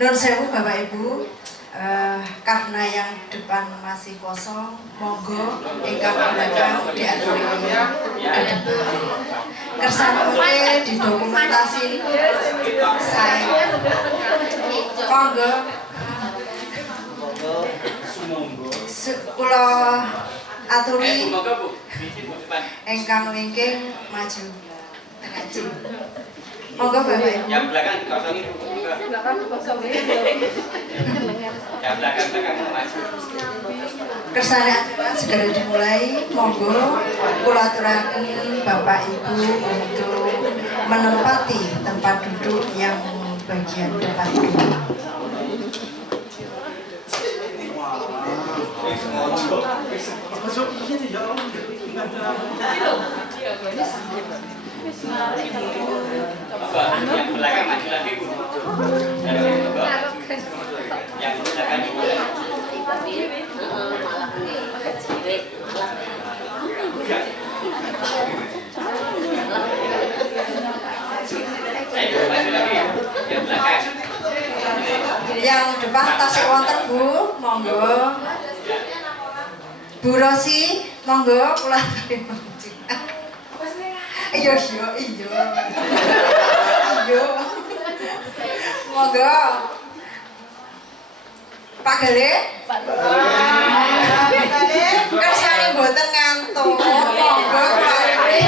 Nun sewu Bapak Ibu, karena yang depan masih kosong, monggo ingkang belakang diaturi ke depan. Kersane didokumentasi saya. Monggo. Kula aturi ingkang wingking maju tengah jil. Monggo Bapak Ibu. Yang belakang dikosongin. Belakang dikosongin. Yang belakang maju. Kersane acara segera dimulai. Monggo kula aturaken Bapak Ibu untuk menempati tempat duduk yang bagian depan dulu. Yang belakang maju lagi Bu. Yang belakang dimulai. Yang belakang. Yang depan tasik wonten Bu, monggo. Bu Rosi, monggo kula aturi maju. Iya. Iya. Monggo. Pak Gale. Pak Gale. Kersane mboten ngantuk. Monggo kula aturi.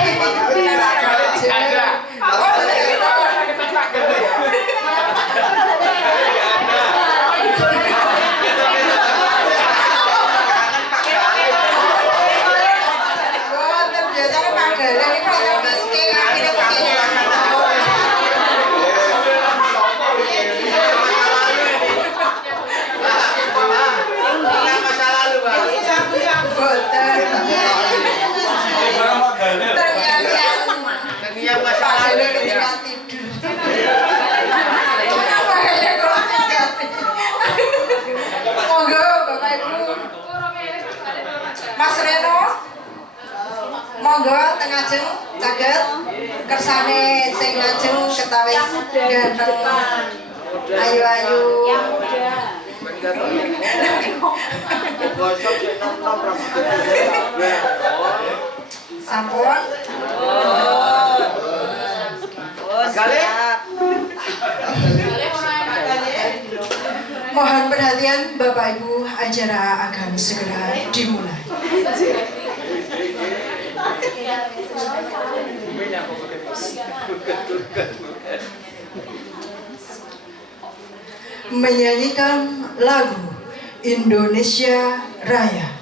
Mas Reno, monggo tengah ajeng caget kersane sing ngajeng ketawis ganteng ayu-ayu yang muda. Sampun. Mohon perhatian Bapak Ibu, acara akan segera dimulai. Menyanyikan lagu Indonesia Raya.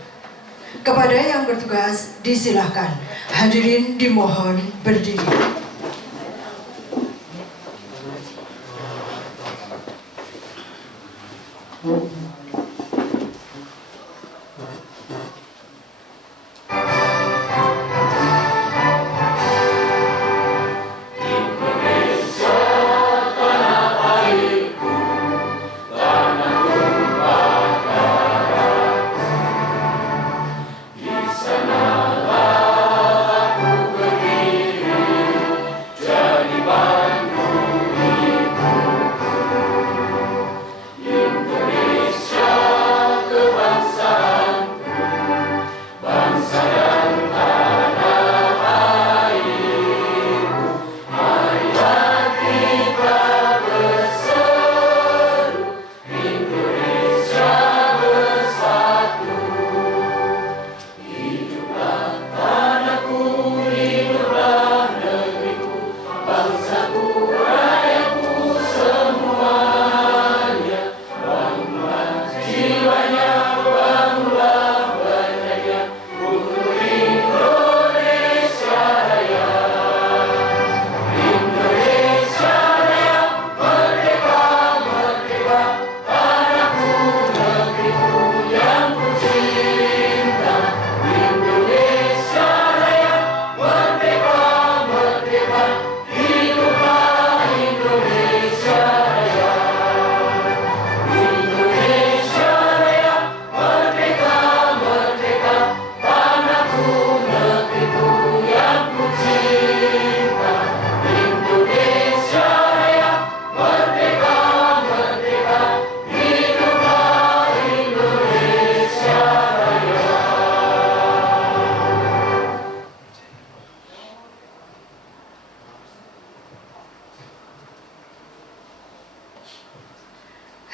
Kepada yang bertugas disilahkan, hadirin dimohon berdiri.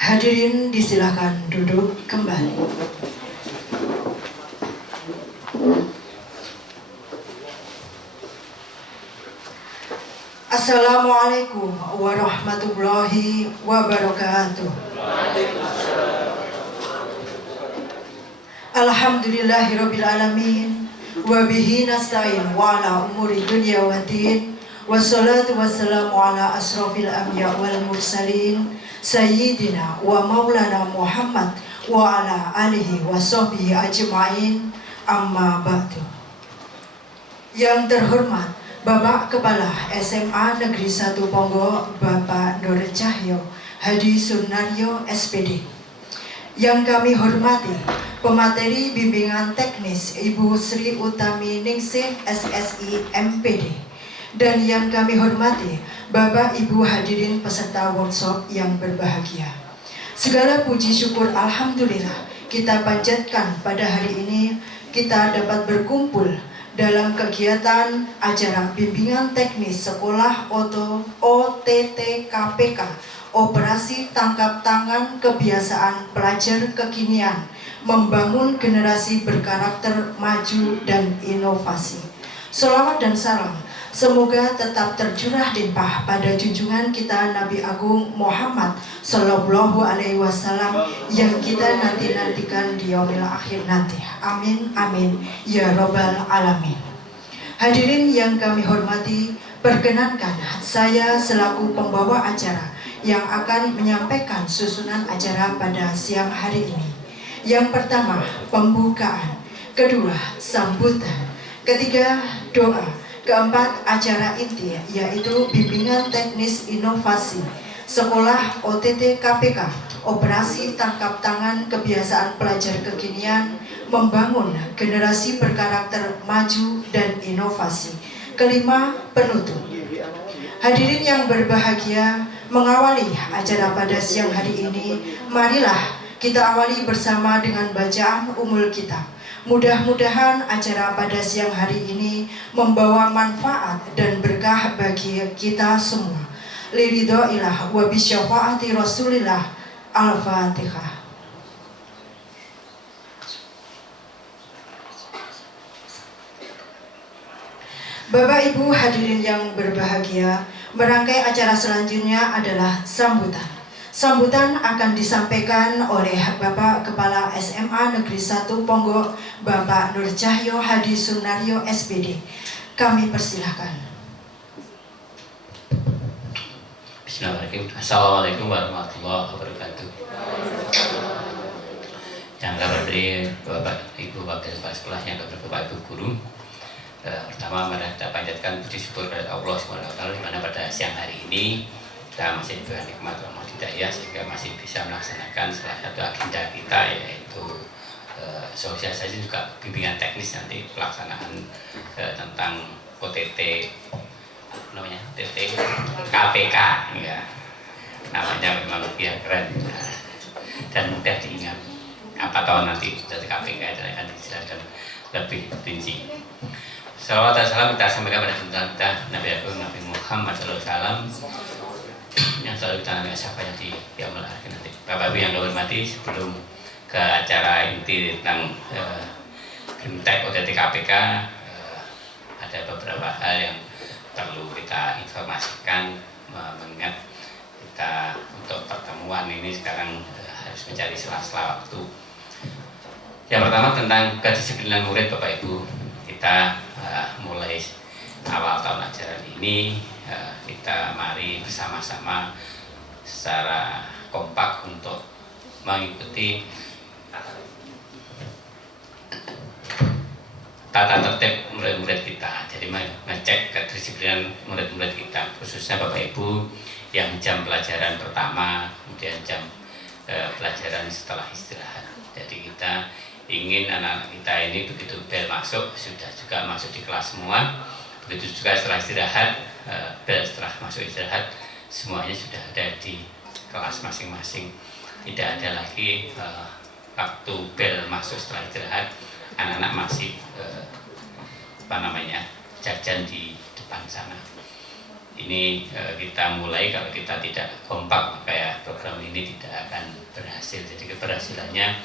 Hadirin disilakan duduk kembali. Assalamualaikum warahmatullahi wabarakatuh. Alhamdulillahirabbil alamin wa bihi nasta'in wa ala umuri dunya waddin. Wassalatu wassalamu ala asrofil anbiya wal mursalin Sayyidina wa maulana Muhammad wa ala alihi wa sahbihi ajma'in, amma ba'du. Yang terhormat Bapak Kepala SMA Negeri 1 Ponggok, Bapak Nur Cahyo Hadi Sunaryo SPD. Yang kami hormati pemateri bimbingan teknis Ibu Sri Utami Ningsih SSI MPD. Dan yang kami hormati Bapak Ibu hadirin peserta workshop yang berbahagia. Segala puji syukur alhamdulillah kita panjatkan pada hari ini kita dapat berkumpul dalam kegiatan acara bimbingan teknis sekolah OTT KPK, Operasi Tangkap Tangan Kebiasaan Pelajar Kekinian, membangun generasi berkarakter maju dan inovasi. Sholawat dan salam semoga tetap tercurah limpah pada junjungan kita Nabi Agung Muhammad Sallallahu Alaihi Wasallam yang kita nantikan di yaumil akhir nanti. Amin amin ya robbal alamin. Hadirin yang kami hormati, perkenankan saya selaku pembawa acara yang akan menyampaikan susunan acara pada siang hari ini. Yang pertama, pembukaan. Kedua, sambutan. Ketiga, doa. Keempat, acara inti yaitu bimbingan teknis inovasi Sekolah OTT KPK, Operasi Tangkap Tangan Kebiasaan Pelajar Kekinian, membangun generasi berkarakter maju dan inovasi. Kelima, penutup. Hadirin yang berbahagia, mengawali acara pada siang hari ini, marilah kita awali bersama dengan bacaan Ummul Kitab. Mudah-mudahan acara pada siang hari ini membawa manfaat dan berkah bagi kita semua. Liridhoillah wa bisyafaati Rasulillah. Al-Fatihah. Bapak Ibu hadirin yang berbahagia, merangkai acara selanjutnya adalah sambutan. Sambutan akan disampaikan oleh Bapak Kepala SMA Negeri 1 Ponggok, Bapak Nur Cahyo Hadi Sunaryo SPD. Kami persilahkan. Bismillahirrahmanirrahim. Assalamualaikum warahmatullahi wabarakatuh. Yang kami beri Bapak Ibu Wakil Kepala Sekolah, yang kami Bapak Ibu Guru. Pertama, mari kita panjatkan puji syukur kepada Allah SWT, di mana pada siang hari ini kita masih diberi nikmat rahmat hidayah sehingga masih bisa melaksanakan salah satu agenda kita, yaitu sosialisasi juga bimbingan teknis nanti pelaksanaan tentang OTT KPK, ya. Namanya memang lebih keren dan mudah diingat. Apa tahu nanti dari KPK dan akan dijelaskan lebih rinci. Salawat dan salam kita sampaikan pada junjungan kita Nabi Agung Nabi Muhammad SAW yang selalu kita namanya siapa yang di yaumul akhir nanti. Bapak Ibu yang kami hormati, sebelum ke acara inti tentang Gimtek OTT KPK, ada beberapa hal yang perlu kita informasikan, mengingat kita untuk pertemuan ini sekarang harus mencari sela-sela waktu. Yang pertama tentang kedisiplinan murid, Bapak Ibu. Kita mulai awal tahun ajaran ini kita mari bersama-sama secara kompak untuk mengikuti tata tertib murid-murid kita. Jadi mengecek kedisiplinan murid-murid kita, khususnya Bapak Ibu yang jam pelajaran pertama, kemudian jam pelajaran setelah istirahat. Jadi kita ingin anak-anak kita ini begitu bel masuk sudah juga masuk di kelas semua, begitu juga setelah istirahat, bel setelah masuk istirahat semuanya sudah ada di kelas masing-masing. Tidak ada lagi waktu bel masuk setelah istirahat anak-anak masih jajan di depan sana. ini kita mulai, kalau kita tidak kompak kayak program ini tidak akan berhasil. Jadi keberhasilannya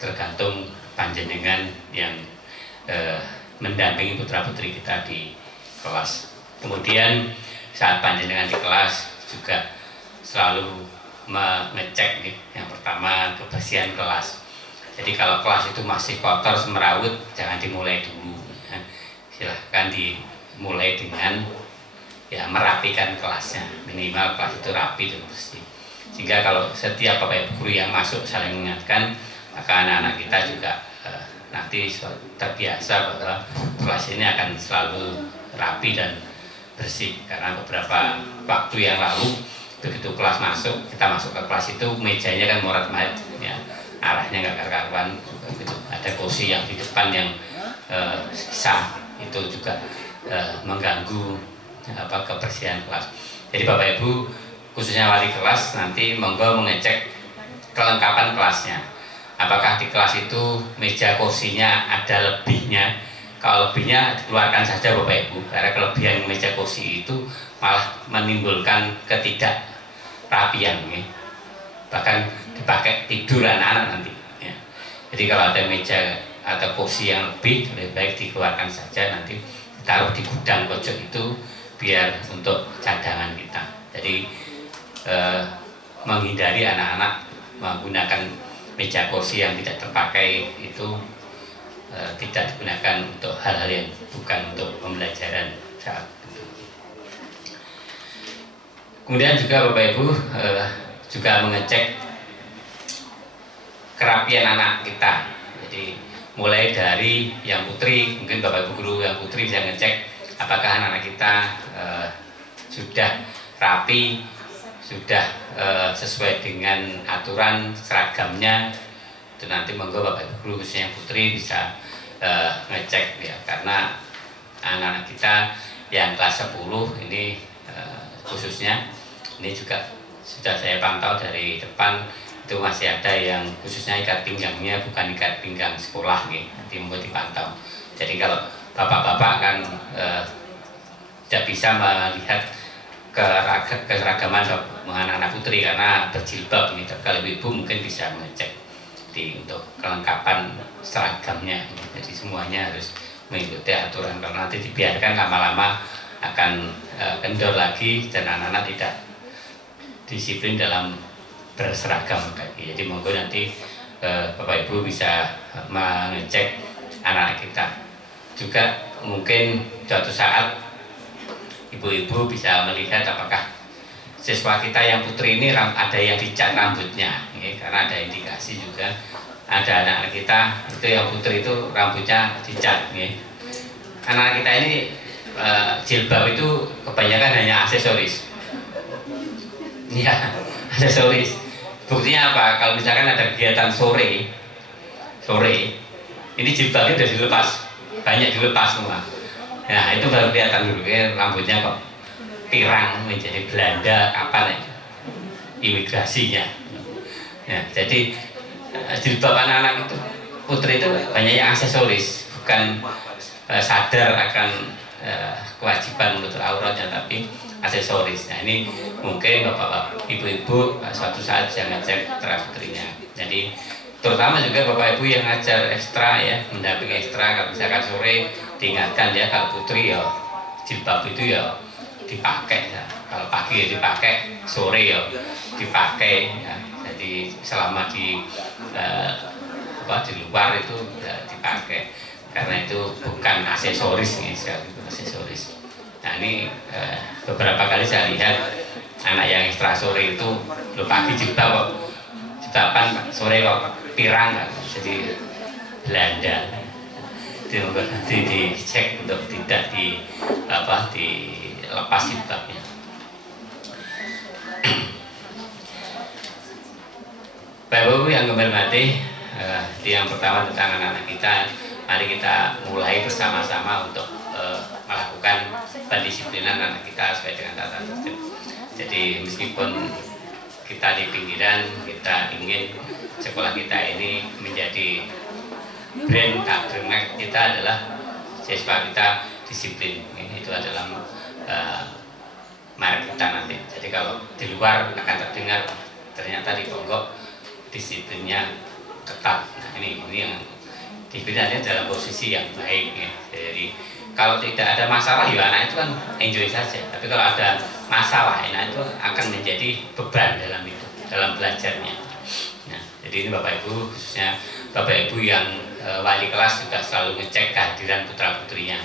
tergantung panjenengan yang mendampingi putra-putri kita di kelas. Kemudian saat panjenengan di kelas juga selalu mengecek nih, yang pertama kebersihan kelas. Jadi kalau kelas itu masih kotor semrawut, jangan dimulai dulu. Silahkan dimulai dengan ya merapikan kelasnya, minimal kelas itu rapi dan bersih. Sehingga kalau setiap Bapak Ibu guru yang masuk saling mengingatkan, maka anak-anak kita juga nanti terbiasa bahwa kelas ini akan selalu rapi dan bersih. Karena beberapa waktu yang lalu begitu kelas masuk, kita masuk ke kelas itu mejanya kan morat-marit, ya, arahnya nggak karuan, gitu. Ada kursi yang di depan yang sisa, itu juga mengganggu kebersihan kelas. Jadi Bapak Ibu khususnya wali kelas nanti monggo mengecek kelengkapan kelasnya. Apakah di kelas itu meja kursinya ada lebihnya? Kalau lebihnya dikeluarkan saja Bapak Ibu, karena kelebihan meja kursi itu malah menimbulkan ketidakrapian, ya. Bahkan dipakai tidur anak-anak nanti, ya. Jadi kalau ada meja atau kursi yang lebih baik dikeluarkan saja, nanti ditaruh di gudang pojok itu biar untuk cadangan kita. Jadi menghindari anak-anak menggunakan meja kursi yang tidak terpakai itu tidak digunakan untuk hal-hal yang bukan untuk pembelajaran saat itu. Kemudian juga Bapak Ibu juga mengecek kerapian anak kita. Jadi mulai dari yang putri, mungkin Bapak Ibu guru yang putri bisa ngecek apakah anak-anak kita sudah rapi, sudah sesuai dengan aturan seragamnya. Itu nanti monggo Bapak Ibu guru khususnya yang putri bisa ngecek, ya, karena anak-anak kita yang kelas 10 ini khususnya ini juga sudah saya pantau dari depan, itu masih ada yang khususnya ikat pinggangnya bukan ikat pinggang sekolah, nih, nanti monggo dipantau. Jadi kalau bapak-bapak kan tidak bisa melihat keseragaman anak-anak putri karena berjilbab, nih. Kalau ibu mungkin bisa mengecek untuk kelengkapan seragamnya. Jadi semuanya harus mengikuti aturan, karena nanti dibiarkan lama-lama akan kendor lagi dan anak-anak tidak disiplin dalam berseragam lagi. Jadi monggo nanti Bapak Ibu bisa mengecek anak-anak kita. Juga mungkin suatu saat ibu-ibu bisa melihat apakah siswa kita yang putri ini ada yang dicat rambutnya, ya, karena ada indikasi juga ada anak-anak kita itu yang putri itu rambutnya dicat, ya. Anak-anak kita ini jilbab itu kebanyakan hanya aksesoris, ya, aksesoris. Buktinya apa? Kalau misalkan ada kegiatan sore ini jilbabnya sudah dilepas, banyak dilepas semua. Nah itu baru kelihatan dulu, ya, rambutnya kok pirang menjadi Belanda kapan, ya, imigrasinya. Ya, jadi jilbab anak-anak itu putri itu banyak yang aksesoris, bukan sadar akan kewajiban menutup auratnya, tapi aksesoris. Nah ini mungkin bapak-bapak, ibu-ibu suatu saat bisa ngecek putra putrinya. Jadi terutama juga bapak ibu yang ngajar ekstra, ya, mendampingi ekstra, kalau misalkan sore diingatkan, ya, kalau putri ya jilbab itu ya dipakai, ya. Kalau pagi ya dipakai, sore ya dipakai, ya. Jadi selama di luar itu ya dipakai, karena itu bukan aksesoris, nih, itu aksesoris. Nah ini beberapa kali saya lihat anak yang ekstra sore itu lo pagi jilbab kok, jilbaban sore kok pirang, kan? Jadi Belanda. Nanti dicek untuk tidak dilepas jilbabnya. Bapak Ibu yang kami hormati, yang pertama tentang anak-anak kita, mari kita mulai bersama-sama untuk melakukan pendisiplinan anak kita sesuai dengan tata tertib. Jadi meskipun kita di pinggiran, kita ingin sekolah kita ini menjadi brand kadernek kita adalah siswa kita disiplin. Itu adalah merek kita nanti. Jadi kalau di luar akan terdengar ternyata di Ponggok disiplinnya ketat. Nah, ini yang dipilihnya dalam posisi yang baik ya. Jadi kalau tidak ada masalah ya anak itu kan enjoy saja. Tapi kalau ada masalah anak itu akan menjadi beban dalam itu, dalam belajarnya. Nah, jadi ini Bapak Ibu, khususnya Bapak Ibu yang wali kelas juga selalu ngecek kehadiran putra putrinya.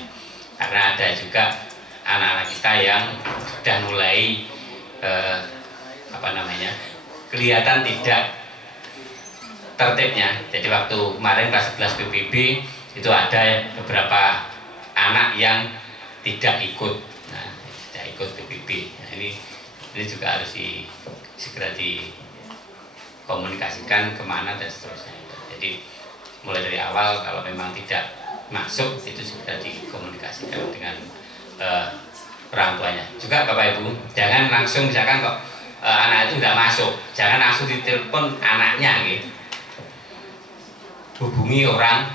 Karena ada juga anak-anak kita yang sudah mulai kelihatan tidak tertibnya. Jadi waktu kemarin kelas 11 PBB itu ada beberapa anak yang tidak ikut, tidak ikut PBB. Nah, ini juga harus segera dikomunikasikan kemana dan seterusnya. Jadi mulai dari awal kalau memang tidak masuk itu segera dikomunikasikan dengan orang tuanya. Juga Bapak Ibu jangan langsung misalkan kok anak itu tidak masuk, jangan langsung ditelepon anaknya gitu. Hubungi orang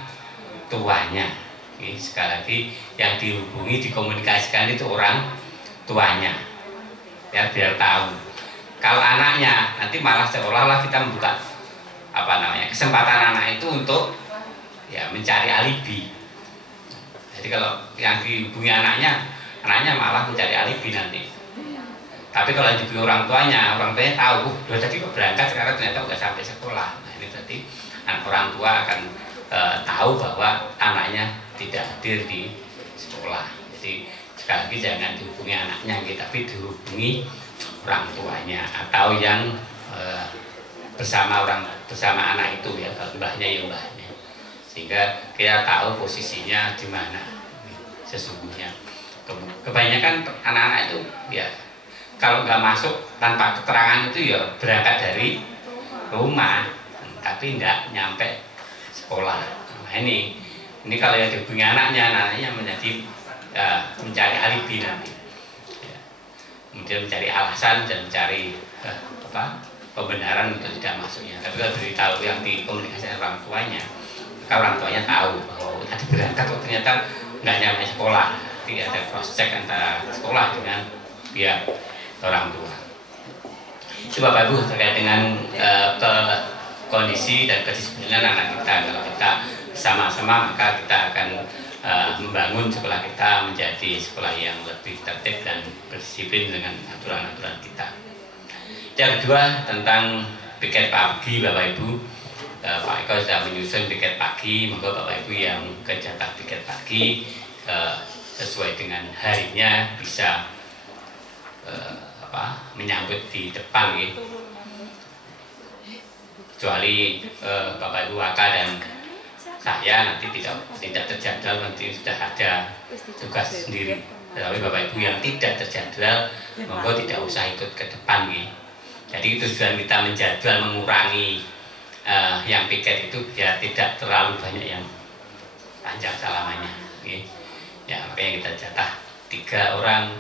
tuanya. Sekali lagi yang dihubungi dikomunikasikan itu orang tuanya biar tahu. Kalau anaknya nanti malah seolah-olah kita membuka kesempatan anak itu untuk mencari alibi. Jadi kalau yang dihubungi anaknya malah mencari alibi nanti. Tapi kalau yang dihubungi orang tuanya tahu, tadi kok berangkat sekarang ternyata udah sampai sekolah. Nah, ini berarti orang tua akan tahu bahwa anaknya tidak hadir di sekolah. Jadi sekali lagi jangan dihubungi anaknya gitu, tapi dihubungi orang tuanya atau yang bersama anak itu ya, kalau mbahnya ya mbahnya, sehingga kita tahu posisinya di mana sesungguhnya. Kebanyakan anak-anak itu ya kalau nggak masuk tanpa keterangan itu ya berangkat dari rumah tapi nggak nyampe sekolah. Nah, ini kalau yang dihubungi anaknya menjadi mencari alibi nanti, kemudian mencari alasan dan mencari pembenaran untuk tidak masuknya. Tapi kalau beritahu yang dikomunikasikan orang tuanya, maka orang tuanya tahu bahwa tadi berangkat kok ternyata nggak nyampe sekolah. Tidak ada cross check antara sekolah dengan pihak orang tua. Itu Bapak Ibu terkait dengan kondisi dan kedisiplinan anak kita. Kalau kita sama-sama maka kita akan membangun sekolah kita menjadi sekolah yang lebih tertib dan berdisiplin dengan aturan-aturan kita. Yang kedua tentang piket pagi Bapak Ibu, Pak Eko sudah menyusun piket pagi. Monggo Bapak Ibu yang kecatat piket pagi sesuai dengan harinya bisa menyambut di depan ya. Kecuali Bapak Ibu Waka dan saya nanti tidak terjadwal, nanti sudah ada tugas sendiri. Tetapi Bapak Ibu yang tidak terjadwal monggo tidak usah ikut ke depan ya. Jadi tujuan kita menjadwal mengurangi yang piket itu biar tidak terlalu banyak yang panjang salamannya ya. Ya makanya kita jatah 3 orang,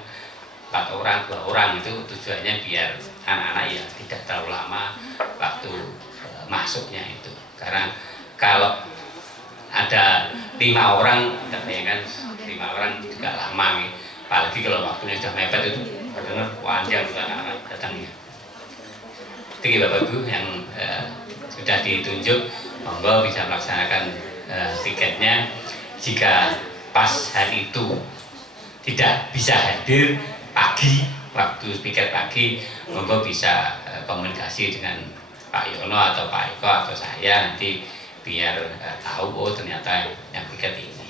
4 orang, 2 orang itu tujuannya biar anak-anak ya tidak terlalu lama waktu masuknya itu. Karena kalau ada 5 orang, kita bayangkan 5 orang juga lama nih. Apalagi kalau waktunya sudah mepet itu benar panjang juga anak-anak datangnya. Itu Bapak Ibu yang sudah ditunjuk, monggo bisa melaksanakan tiketnya. Jika pas hari itu tidak bisa hadir pagi, waktu piket pagi, monggo bisa komunikasi dengan Pak Yono atau Pak Eko atau saya nanti biar tahu ternyata yang piket ini.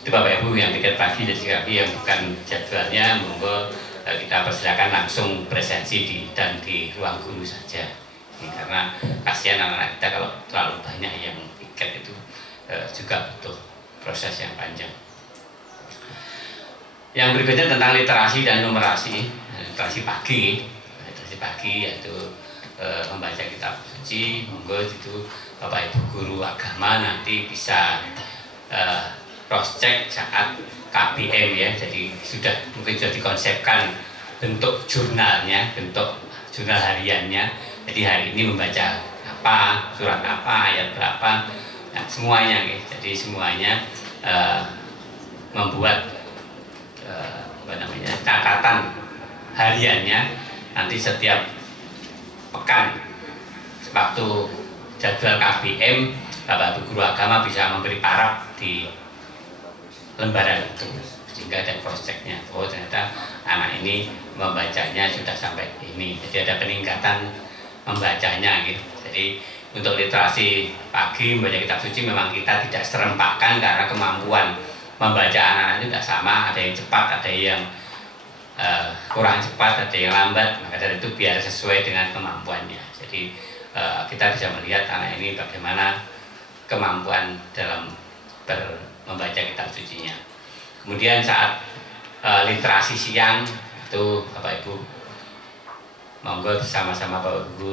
Itu Bapak Ibu yang piket pagi dan kami yang bukan jadwalnya, monggo kita persilakan langsung presensi di ruang guru saja. Karena kasihan anak-anak kita kalau terlalu banyak yang piket itu juga butuh proses yang panjang. Yang berikutnya tentang literasi dan numerasi. Literasi pagi yaitu membaca kitab suci. Monggo itu Bapak Ibu guru agama nanti bisa cross check saat KBM ya. Jadi mungkin sudah dikonsepkan bentuk jurnalnya, bentuk jurnal hariannya. Jadi hari ini membaca apa, surat apa, ayat berapa, nah, semuanya ya. Jadi semuanya membuat catatan hariannya nanti setiap pekan waktu jadwal KBM, Bapak Ibu guru agama bisa memberi paraf di lembaran itu sehingga ada cross checknya, oh ternyata anak ini membacanya sudah sampai ini, jadi ada peningkatan membacanya gitu. Jadi untuk literasi pagi membaca kitab suci memang kita tidak serempakkan karena kemampuan membaca anak-anak itu tidak sama, ada yang cepat, ada yang kurang cepat, ada yang lambat, maka dari itu biar sesuai dengan kemampuannya. Jadi kita bisa melihat anak ini bagaimana kemampuan dalam membaca kitab sucinya. Kemudian saat literasi siang itu Bapak Ibu monggo bersama-sama Bapak Ibu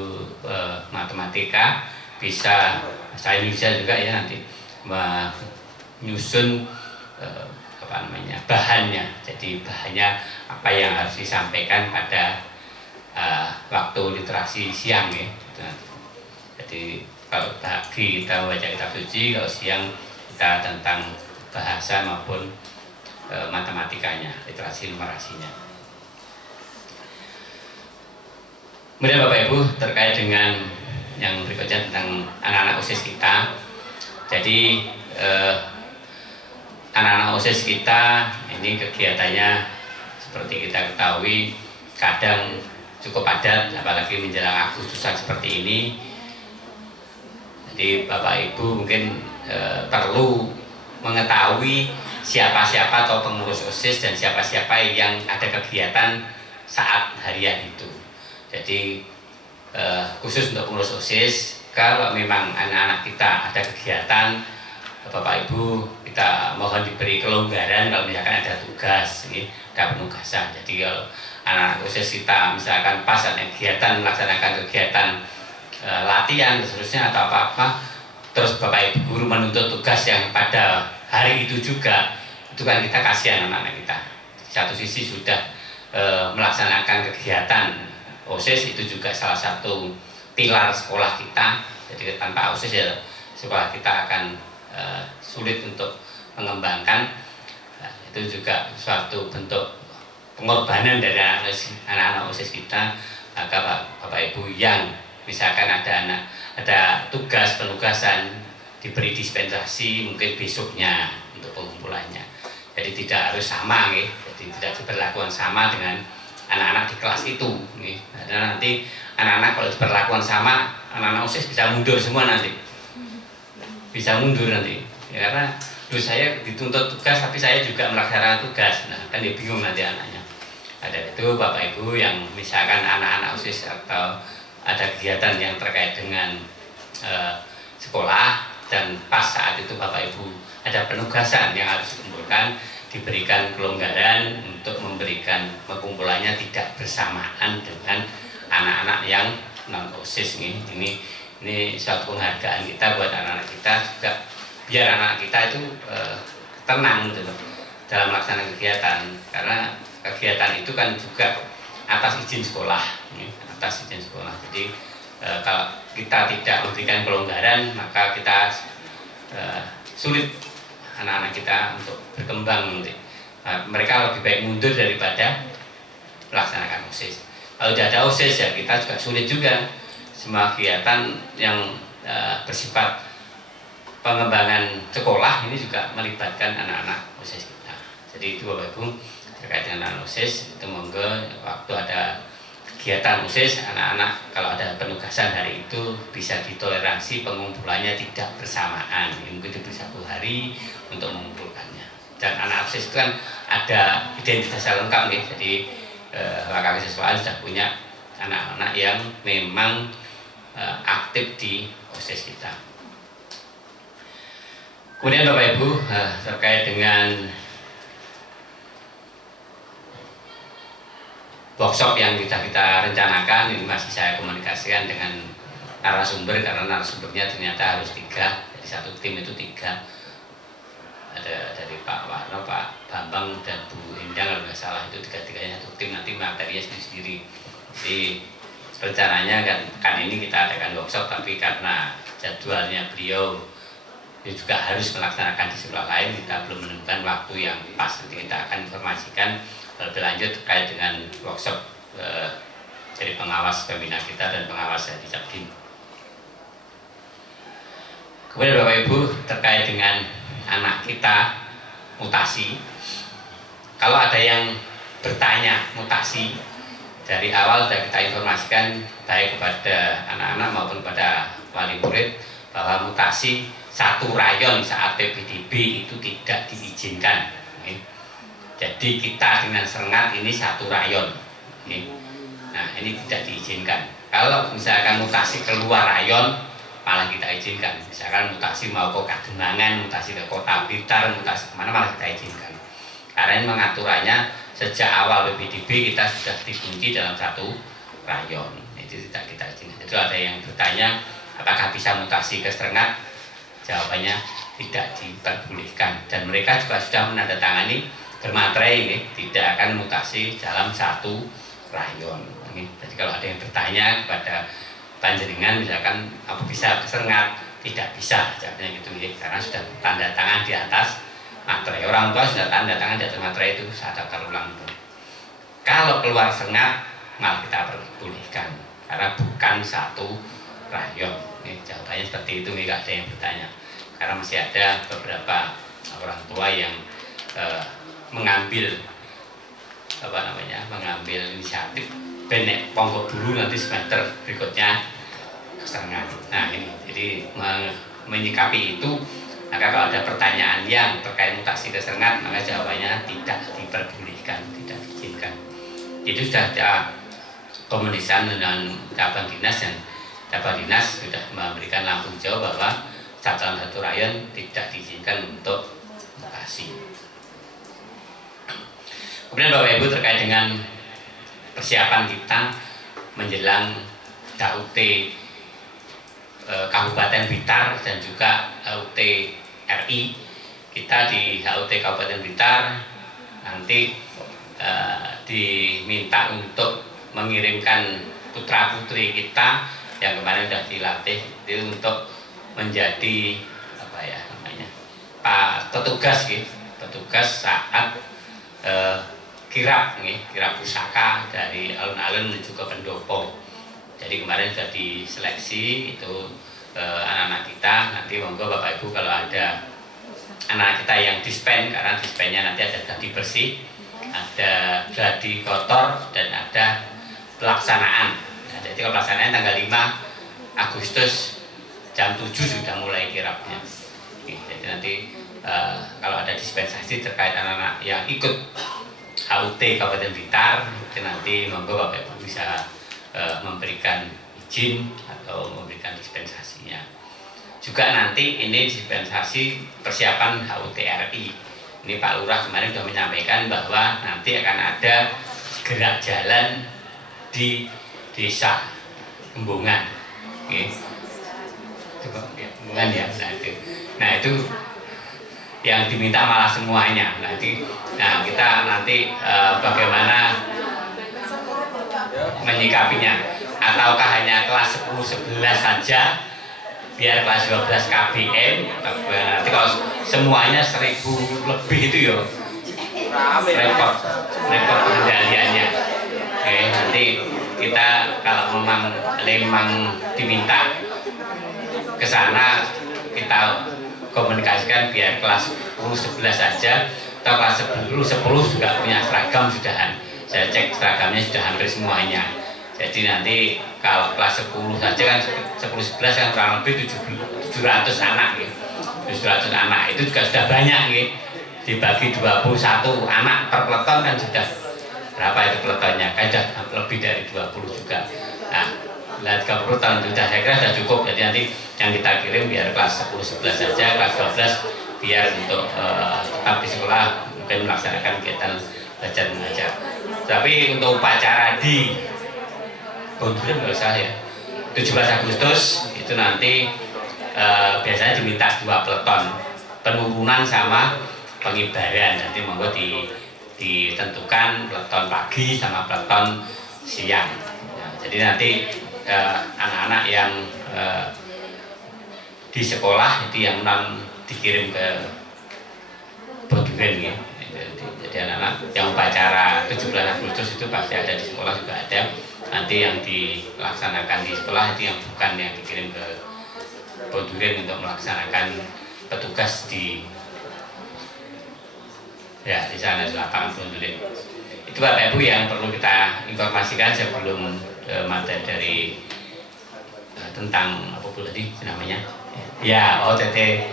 matematika bisa bahasa Indonesia juga ya, nanti menyusun bahannya. Jadi bahannya apa yang harus disampaikan pada waktu literasi siang ya. Jadi kalau pagi kita membaca kitab suci, kalau siang kita tentang bahasa maupun matematikanya, literasi numerasinya. Kemudian Bapak Ibu terkait dengan yang berikutnya tentang anak-anak OSIS kita. Jadi anak-anak OSIS kita ini kegiatannya seperti kita ketahui kadang cukup padat, apalagi menjelang Agustusan seperti ini. Jadi Bapak Ibu mungkin perlu mengetahui siapa-siapa atau pengurus OSIS dan siapa-siapa yang ada kegiatan saat harian itu. Jadi khusus untuk pengurus OSIS, kalau memang anak-anak kita ada kegiatan, Bapak Ibu kita mohon diberi kelonggaran kalau misalkan ada tugas, ada penugasan. Jadi kalau anak-anak OSIS kita misalkan pas ada kegiatan, melaksanakan kegiatan latihan seterusnya atau apa-apa, terus Bapak Ibu guru menuntut tugas yang pada hari itu juga, itu kan kita kasihan anak-anak kita. Di satu sisi sudah melaksanakan kegiatan OSIS, itu juga salah satu pilar sekolah kita. Jadi tanpa OSIS ya sekolah kita akan sulit untuk mengembangkan. Nah, itu juga suatu bentuk pengorbanan dari anak-anak OSIS kita. Maka Bapak Ibu yang misalkan ada tugas penugasan diberi dispensasi mungkin besoknya untuk pengumpulannya. Jadi tidak harus sama, jadi tidak diberlakukan sama dengan anak-anak di kelas itu. Karena nanti anak-anak kalau diperlakukan sama, anak-anak OSIS bisa mundur semua nanti. Bisa mundur nanti. Ya, karena dulu saya dituntut tugas tapi saya juga melaksanakan tugas. Nah, kan dia bingung nanti anaknya. Ada itu Bapak Ibu yang misalkan anak-anak OSIS atau ada kegiatan yang terkait dengan sekolah dan pas saat itu Bapak Ibu ada penugasan yang harus dikumpulkan, diberikan kelonggaran untuk memberikan pengumpulannya tidak bersamaan dengan anak-anak yang non OSIS ini suatu penghargaan kita buat anak-anak kita juga, biar anak kita itu tenang gitu dalam melaksanakan kegiatan, karena kegiatan itu kan juga atas izin sekolah, atas izin sekolah. Jadi kalau kita tidak memberikan kelonggaran maka kita sulit anak-anak kita untuk berkembang nanti. Mereka lebih baik mundur daripada melaksanakan OSIS. Kalau tidak ada OSIS ya kita juga sulit juga. Semua kegiatan yang bersifat pengembangan sekolah ini juga melibatkan anak-anak OSIS kita. Jadi itu Bapak Ibu terkait dengan anak OSIS, itu monggo waktu ada kegiatan OSIS anak-anak kalau ada penugasan hari itu bisa ditoleransi pengumpulannya tidak bersamaan, mungkin diberi 1 hari untuk mengumpulkannya. Dan anak OSIS itu kan ada identitasnya lengkap nih, jadi kakak siswaan sudah punya anak-anak yang memang aktif di OSIS kita. Kemudian Bapak Ibu terkait dengan workshop yang sudah kita rencanakan, ini masih saya komunikasikan dengan narasumber karena narasumbernya ternyata harus 3, jadi satu tim itu 3. Ada dari Pak Warno, Pak Bambang dan Bu Endang kalau nggak salah, itu 3-3-nya satu tim, nanti materinya sendiri-sendiri. Jadi rencananya kan ini kita adakan workshop, tapi karena jadwalnya beliau juga harus melaksanakan di sekolah lain, kita belum menemukan waktu yang pas. Nanti kita akan informasikan lebih lanjut terkait dengan workshop dari pengawas pembina kita dan pengawas dari Capdim. Kemudian Bapak Ibu, terkait dengan anak kita mutasi, kalau ada yang bertanya mutasi, dari awal sudah kita informasikan baik kepada anak-anak maupun kepada wali murid bahwa mutasi satu rayon saat PPDB itu tidak diizinkan. Jadi kita dengan Serengat ini satu rayon. Nah, ini tidak diizinkan. Kalau misalkan mutasi keluar rayon, malah kita izinkan. Misalkan mutasi mau ke Kademangan, mutasi ke Kota Blitar, mutasi kemana malah kita izinkan. Karena ini mengaturannya sejak awal PPDB kita sudah dikunci dalam satu rayon. Itu tidak kita izinkan. Jadi ada yang bertanya, apakah bisa mutasi ke Serengat? Jawabannya tidak diperbolehkan. Dan mereka juga sudah menandatangani bermaterai, tidak akan mutasi dalam satu rayon. Jadi kalau ada yang bertanya kepada panjenengan, misalkan apa bisa ke Serengat, tidak bisa, jawabnya gitu ya, karena sudah tanda tangan di atas materai. Orang tua sudah tanda tangan di atas materai itu saat daftar ulang tahun. Kalau keluar Serengat malah kita perbolehkan karena bukan satu rayon. Jawabannya seperti itu, nggak ada yang bertanya. Karena masih ada beberapa orang tua yang mengambil inisiatif benek ponggok dulu nanti semester berikutnya ke Serengat. Nah ini, jadi menyikapi itu, maka kalau ada pertanyaan yang terkait mutasi ke Serengat, maka jawabannya tidak diperbolehkan, tidak diizinkan. Itu sudah ada komunikasi dengan cabang dinas, dan cabang dinas sudah memberikan lampu hijau bahwa dalam satu rayon tidak diizinkan untuk mutasi. Kemudian Bapak Ibu, terkait dengan persiapan kita menjelang HUT Kabupaten Blitar dan juga HUT RI, kita di HUT Kabupaten Blitar nanti diminta untuk mengirimkan putra-putri kita yang kemarin sudah dilatih itu untuk menjadi petugas saat kirap pusaka dari alun-alun menuju ke pendopo. Jadi kemarin sudah diseleksi itu anak-anak kita. Nanti monggo Bapak Ibu kalau ada anak kita yang dispen, karena dispennya nanti ada gladi bersih, ada gladi kotor, dan ada pelaksanaan. Nah, jadi kalau pelaksanaan tanggal 5 Agustus jam 7 sudah mulai kirapnya. Jadi nanti kalau ada dispensasi terkait anak-anak yang ikut HUT Kabupaten Blitar, itu nanti monggo Bapak Ibu bisa memberikan izin atau memberikan dispensasinya. Juga nanti ini dispensasi persiapan HUT RI. Ini Pak Lurah kemarin sudah menyampaikan bahwa nanti akan ada gerak jalan di desa Gembongan. Gembongan ya. Nah itu yang diminta malah semuanya. Nah kita nanti bagaimana menyikapinya, ataukah hanya kelas 10-11 saja biar kelas 12 KBM. Nanti kalau semuanya 1000 lebih itu ya repot pengendaliannya. Nanti kita kalau memang diminta ke sana, kita komunikasikan biar kelas 10-11 saja, atau kelas 10 juga punya seragam sudahan. Saya cek seragamnya sudah hampir semuanya. Jadi nanti kalau kelas 10 saja kan 10-11 kan kurang lebih 700 anak gitu. 700 anak itu juga sudah banyak gitu. Dibagi 21 anak per peleton kan sudah berapa itu peletonnya? Kan sudah lebih dari 20 juga. Nah 30 tahun itu saya kira sudah cukup. Jadi nanti yang kita kirim biar kelas 10-11 saja, kelas 12 biar untuk tetap di sekolah mungkin melaksanakan kegiatan belajar mengajar. Tapi untuk upacara di Bonduren nggak usah ya. 17 Agustus itu nanti biasanya diminta 2 peleton, penurunan sama pengibaran. Nanti monggo ditentukan peleton pagi sama peleton siang. Nah, jadi nanti anak-anak yang di sekolah itu yang non dikirim ke Bonduren ya. Jadi Jadi anak-anak yang upacara 17 Agustus itu pasti ada di sekolah juga ada. Nanti yang dilaksanakan di sekolah itu yang bukan yang dikirim ke Boduren untuk melaksanakan petugas di sana di lapangan Boduren. Itu Bapak Ibu yang perlu kita informasikan sebelum materi dari tentang apa pula tadi namanya ya OTT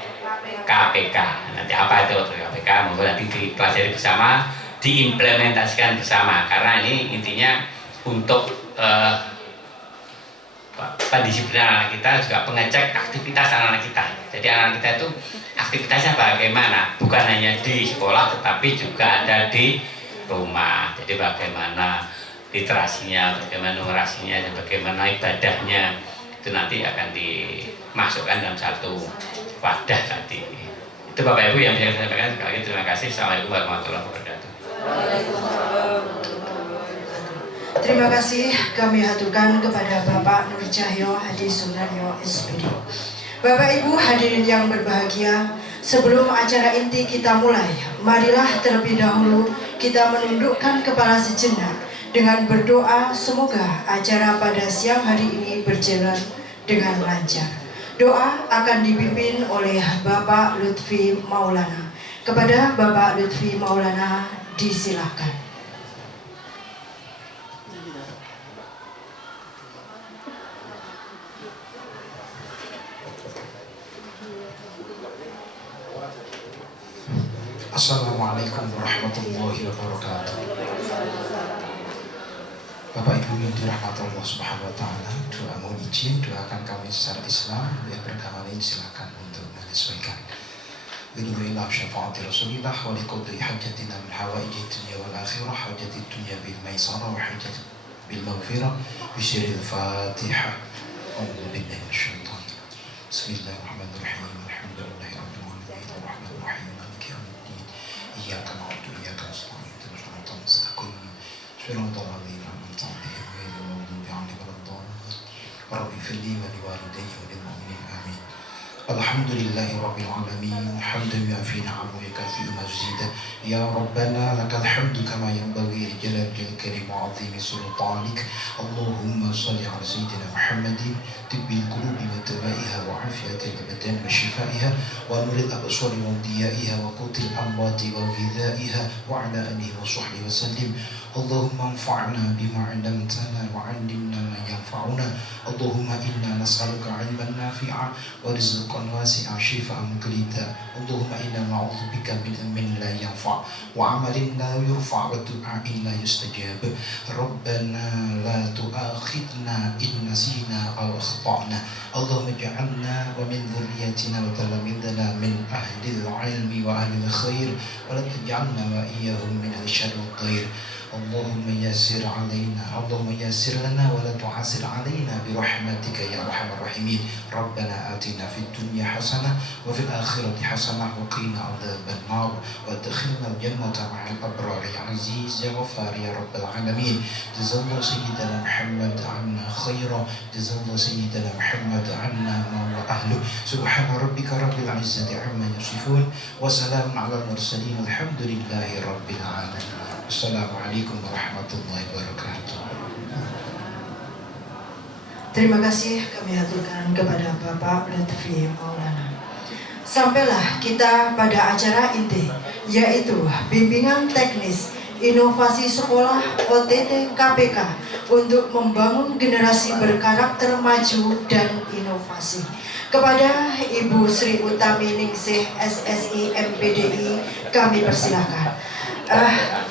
KPK. Nanti apa itu OTT KPK monggo nanti dipelajari bersama, diimplementasikan bersama, karena ini intinya untuk pendisiplinan anak kita, juga pengecek aktivitas anak-anak kita. Jadi anak kita itu aktivitasnya bagaimana, bukan hanya di sekolah tetapi juga ada di rumah. Jadi bagaimana literasinya, bagaimana numerasinya, dan bagaimana ibadahnya, itu nanti akan dimasukkan dalam satu wadah tadi. Itu Bapak Ibu yang bisa saya sampaikan. Sekali lagi terima kasih. Assalamualaikum warahmatullahi wabarakatuh. Terima kasih kami haturkan kepada Bapak Nur Cahyo Hadi Sunaryo SPD. Bapak Ibu hadirin yang berbahagia, sebelum acara inti kita mulai, marilah terlebih dahulu kita menundukkan kepala sejenak dengan berdoa semoga acara pada siang hari ini berjalan dengan lancar. Doa akan dipimpin oleh Bapak Lutfi Maulana. Kepada Bapak Lutfi Maulana disilahkan. Assalamualaikum warahmatullahi wabarakatuh. Bapak Ibu yang dirahmati Allah Subhanahu wa taala, doa mohon izin doakan kami secara Islam, yang beragama lain silakan untuk menyesuaikan. Billahi syafaati Rasulillah wa liqadri hajatina min hawaiji dunya wal akhirah, hajati dunya bil maisarah wa hajati bil maghfirah bi sirril Fatihah. A'udzu billahi minasyaitonir rajim. Bismillahirrahmanirrahim. Alhamdulillahi rabbil alamin arrahmanir rahim maliki yaumiddin. Iyyaka na'budu wa iyyaka nasta'in. Ihdinas siratal mustaqim. Siratal ladzina an'amta 'alaihim ghairil maghdubi 'alaihim waladdallin. Rabbi ighfirli wa liwalidayya wa lil mu'minin amin. Alhamdulillahi rabbil alamin, hamdan yu'afi ni'amahu wa yukafi'u mazidah. Ya Rabbana lakal hamdu kama yanbaghi li jalalil karim wa 'azimi sultanik. Allahumma shalli 'ala sayyidina Muhammadin tibbil qulubi wa tabaiha wa 'afiyatil abdan wa shifaiha wa nuril absari wa diyaiha wa qutil amwati wa ghidaiha wa 'ala alihi wa sahbihi wa sallim. Allahumma anfa'na bima 'allamtana wa 'allimna ma yanfa'una. Allahumma inna nas'aluka 'ilman nafi'a wa rizqan wasi'a shifaan muqlida. Allahumma inna na'udzubika min ilmin la yanfa' wa 'amalin la yurfa' wa du'a'in la yustajab. Rabbana la tu'akhidna in nasina aw akhta'na. Allahumma ij'alna wa min dhurriyyatina wa talamidna min ahlil 'ilmi wa ahlil khair wa la taj'alna wa iyyahum min asyarril khair. Allahumma yassir alaina, Allahumma yassir lana wa la tu'assir alaina bi rahmatika ya arhamar rahimin. Rabbana atina fid dunya hasanah wa fil akhirati hasanah wa qina adzaban nar wa adkhilna al-jannata ma'al abrar ya aziz ya ghafar ya rabbal alamin. Jazallahu sayyidina Muhammad 'anna khaira, jazallahu sayyidina Muhammad 'anna ma wa ahlu. Subhana rabbika rabbil izzati 'amma yasifun wa salamun 'alal mursalin walhamdulillahi rabbil alamin. Assalamualaikum warahmatullahi wabarakatuh. Terima kasih kami haturkan kepada Bapak Lutfi Maulana. Sampailah kita pada acara inti, yaitu bimbingan teknis inovasi sekolah OTT KPK untuk membangun generasi berkarakter maju dan inovasi. Kepada Ibu Sri Utami Ningsih SSI MPDI kami persilahkan.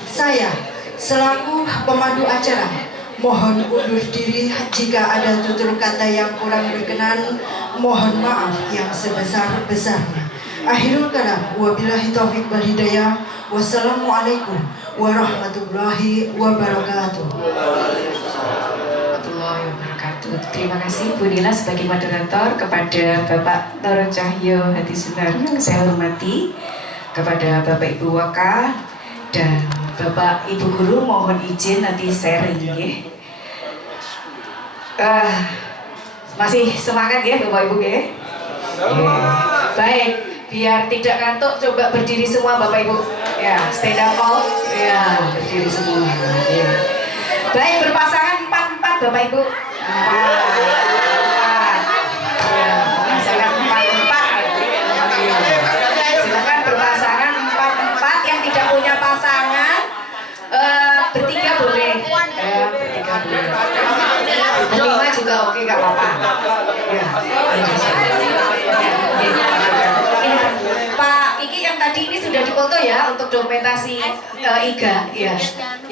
Saya selaku pemandu acara mohon undur diri jika ada tutur kata yang kurang berkenan, mohon maaf yang sebesar-besarnya. Akhirul kalam, wabillahi taufiq wal hidayah. Wassalamualaikum warahmatullahi wabarakatuh. Terima kasih Bu Nila sebagai moderator, kepada Bapak Nur Cahyo Hadi Sunaryo yang saya hormati, kepada Bapak Ibu Waka dan Bapak Ibu Guru mohon izin nanti sharing ya. Masih semangat ya Bapak Ibu ya? Baik, biar tidak ngantuk coba berdiri semua Bapak Ibu. Ya, stand up all. Ya, berdiri semua. Ya. Baik, berpasangan 4-4 Bapak Ibu. 4. Ya, berpasangan 4-4. Ya. Silakan berpasangan 4-4, yang tidak punya pasangan bertiga boleh. Bertiga boleh. Berlima juga oke, nggak apa-apa. Ya. Pak Kiki yang tadi ini sudah dipoto ya untuk dokumentasi IGA,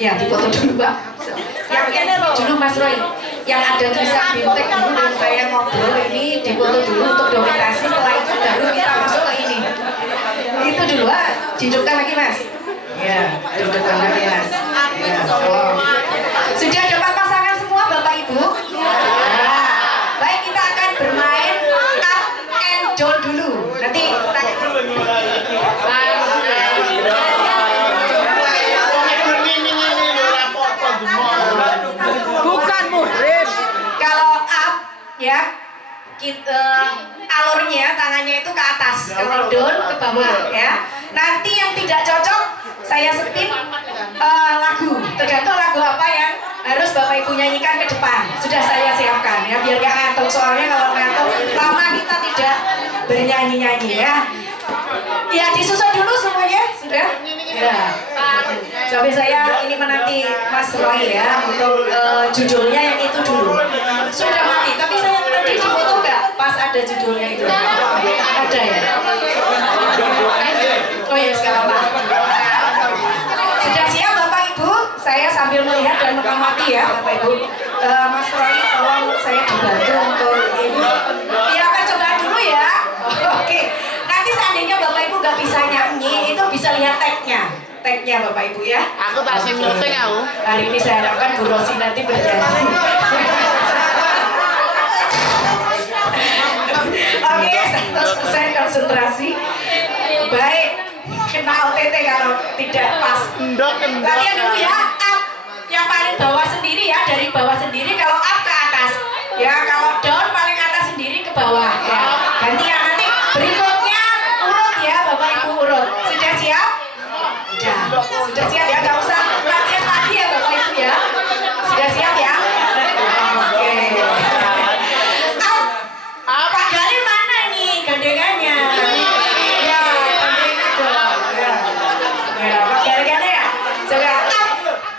ya dipoto dulu Pak. Yang ini dulu Mas Roy, yang ada tulisan BIMTEK dulu dan saya ngobrol ini dipoto dulu untuk dokumentasi, setelah itu baru kita masuk ke ini. Itu dulu dihidupkan lagi Mas. Ya, dihidupkan lagi Mas. Ya, sudah dapat pasangan semua Bapak Ibu? Ya. Baik, kita akan bermain up and down dulu. Nanti bukan muhrim. kalau up ya, kita alurnya tangannya itu ke atas, kalau down ke bawah ya. Nanti yang tidak cocok saya spin lagu, tergantung lagu apa yang harus Bapak Ibu nyanyikan ke depan. Sudah saya siapkan ya, biar gak ngantuk, soalnya kalau ngantuk lama kita tidak bernyanyi-nyanyi ya. Ya, disusun dulu semuanya, sudah? Ya. Sampai saya ini menanti Mas Roy ya untuk judulnya yang itu dulu. Sudah mati, tapi saya tadi dipoto nggak pas ada judulnya itu? Ada ya? Oh ya, sekarang Pak. Sudah siap Bapak Ibu? Saya sambil melihat dan mengamati ya Bapak Ibu. Mas Roy, tolong saya dibantu untuk ini. Ya, akan coba dulu ya. Oke. Nanti seandainya Bapak Ibu nggak bisa nyanyi, itu bisa lihat tagnya Bapak Ibu ya. Aku tak sing syuting aku. Hari ini saya harapkan Bu Rosi nanti bernyanyi. Oke, 100% konsentrasi. Baik, kena OTT kalau tidak pas. Latihan dulu ya, up. Yang paling bawah sendiri ya, dari bawah sendiri, kalau up ke atas. Ya, kalau down paling atas sendiri ke bawah ya. Gantian nanti berikutnya urut ya Bapak Ibu, urut. Sudah siap? Sudah siap ya, nggak usah latihan lagi ya Bapak Ibu ya. Sudah siap ya? Oke. Pak Galil mana nih gandengannya? Ya, gandengan dong. Ya, Pak Galil ya. Coba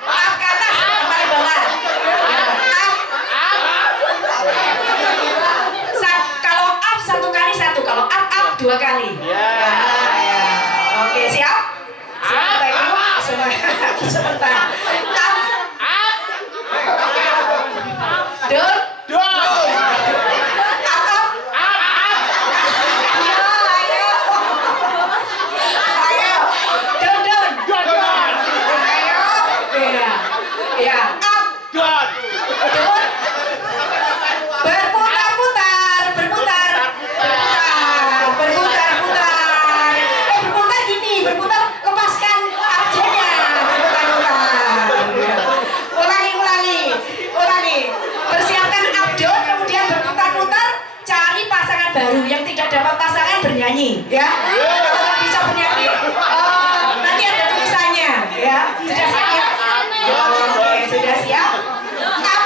up ke atas, paling bawah. Ya, kalau up satu kali satu, kalau up 2 kali. Ya. Oke, siap? Siap Bapak Ibu? Sebentar. Up. Down. Baru yang tidak dapat pasangan bernyanyi ya. Kalau nggak bisa bernyanyi nanti ada tulisannya ya. Sudah siap? Oke, sudah siap? Up,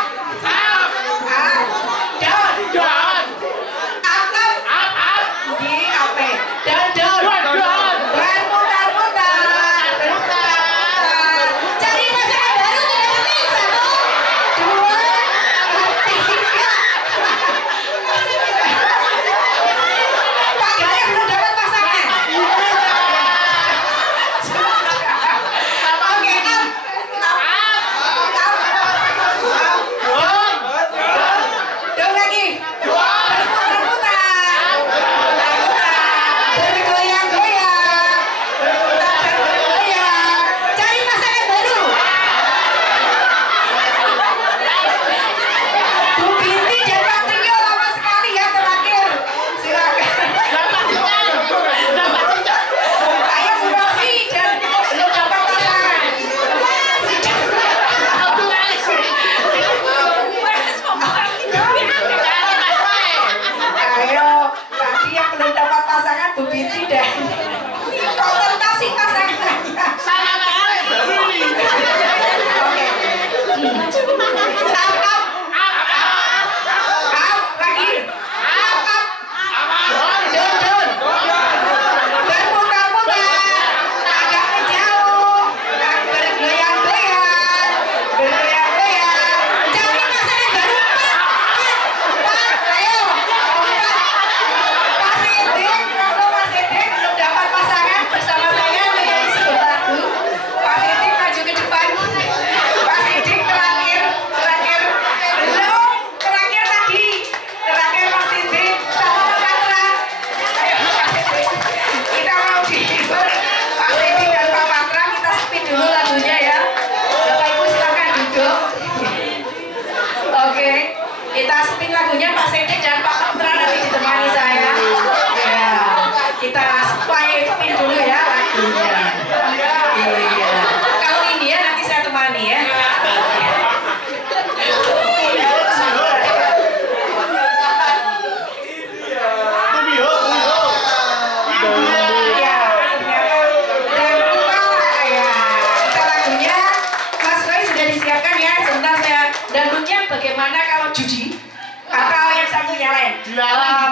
down, up, di apa? Down, berputar-putar. Cari pasangan baru, 3 detik. 1, 2, 3. Pak Galih belum dapat pasangan. Oke, up.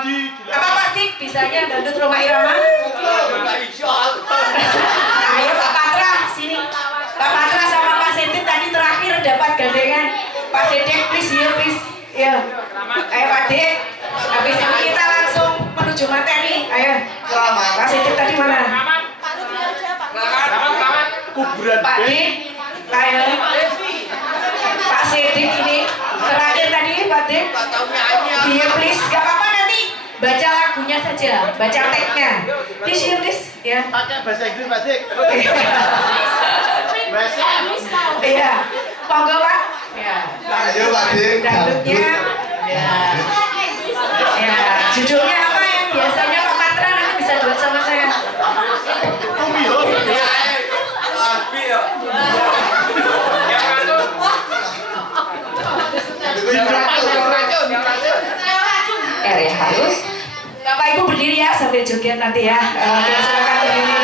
Apa pasti bisanya dangdut Roma Irama? Ayo Pak Patra sini. Pak Patra sama Pak Sedek tadi terakhir dapat gandengan. Pak Sedek please ya please. Ya. Ayo Pak Dek. Habis ini kita langsung menuju materi. Ayo. Pak Sedek tadi mana? Kuburan Pak Dek. Ayo. Pak Sedek ini terakhir tadi Pak Dek. Iya please. Gak apa-apa nanti baca lagunya saja, baca tagnya. Please ya please. Ya. pakai bahasa Inggris Pak Dik. Iya. Monggo Pak. Ya. Ayo Pak Dik. Dangdutnya. Ya. Ya. Judulnya apa yang biasanya Pak Patra nanti bisa duet sama saya? Ya harus. Bapak Ibu berdiri ya sambil joget nanti ya. Oke, silakan berdiri.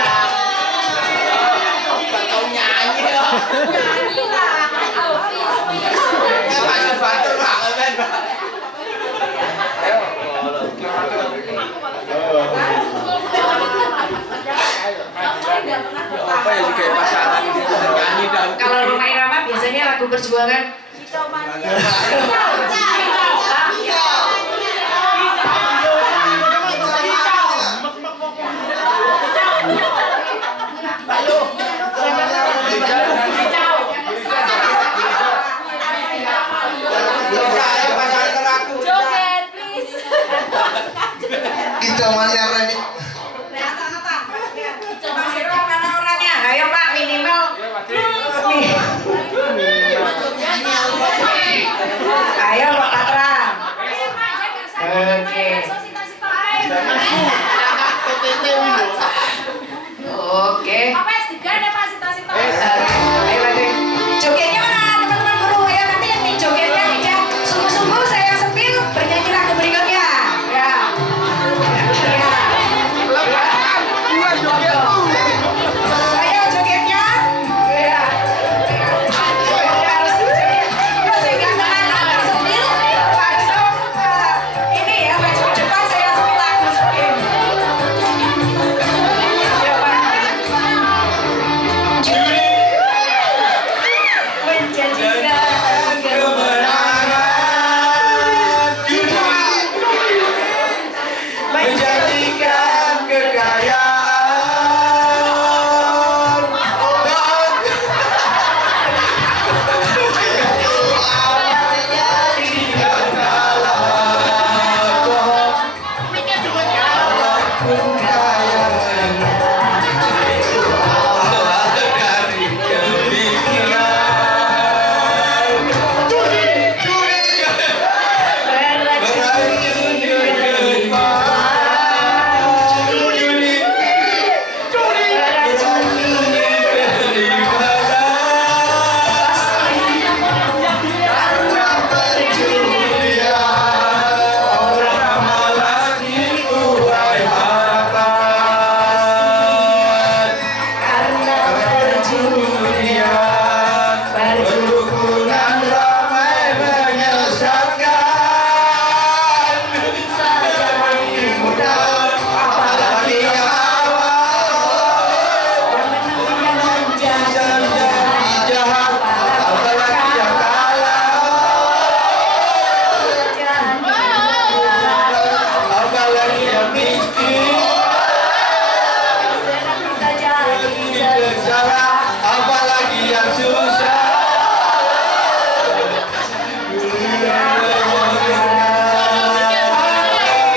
Apa ya juga pasangan itu nyanyi dan Kalau Roma Irama biasanya lagu perjuangan. Kita mania Reni. Coba siapa mana orangnya? Ayo Pak minimal. Ayo Pak Patra. Oke. Oke. Ayo lanjut. Jogetnya mana teman-teman guru? Ayo nanti yang jogetnya tidak sungguh-sungguh saya sepil bernyanyi lagu berikutnya. Ya. Ayo jogetnya. Ya. Harus joget. Kalau saya nggak kenal sepil, langsung ini ya maju ke depan saya sepil lagu sepil. Ya Pak. Menjanjikan kemenangan, Menjanjikan kekayaan.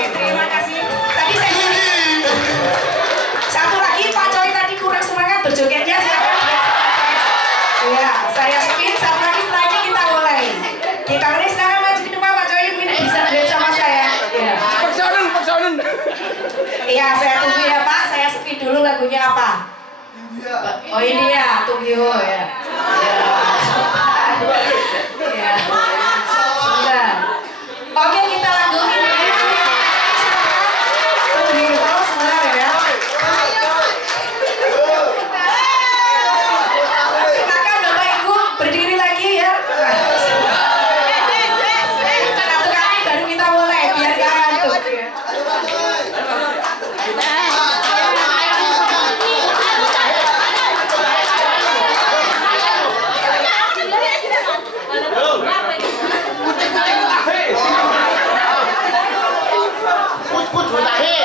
Terima kasih. Tadi saya satu lagi Pak Coy tadi kurang semangat berjogetnya silakan. Ya, saya spin satu lagi setelah ini kita mulai. Kita mulai sekarang maju ke depan Pak Coy mungkin bisa duet sama saya. Ya. Paksaun. Iya, saya tunggu ya Pak. Saya spin dulu lagunya apa? Oh ini ya, Tunggu ya. Ya. Sudah. Oke, kita lanjutin ya. Tunggu terus sebentar ya. Silakan Bapak Ibu berdiri lagi ya. Satu kali baru kita mulai biar gak ngantuk ya. Put tahe.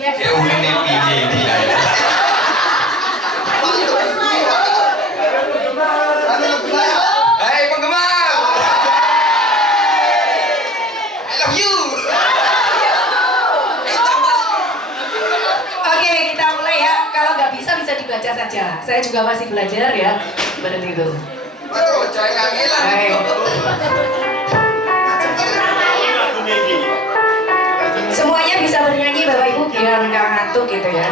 Ya uline piye iki ya. Hai penggemar. I love you. Oke, kita mulai ya. Kalau nggak bisa dibaca saja. Saya juga masih belajar ya. Seperti itu. Aduh, jangan kangelan. Baik. Semuanya bisa bernyanyi Bapak Ibu biar nggak ngantuk gitu ya.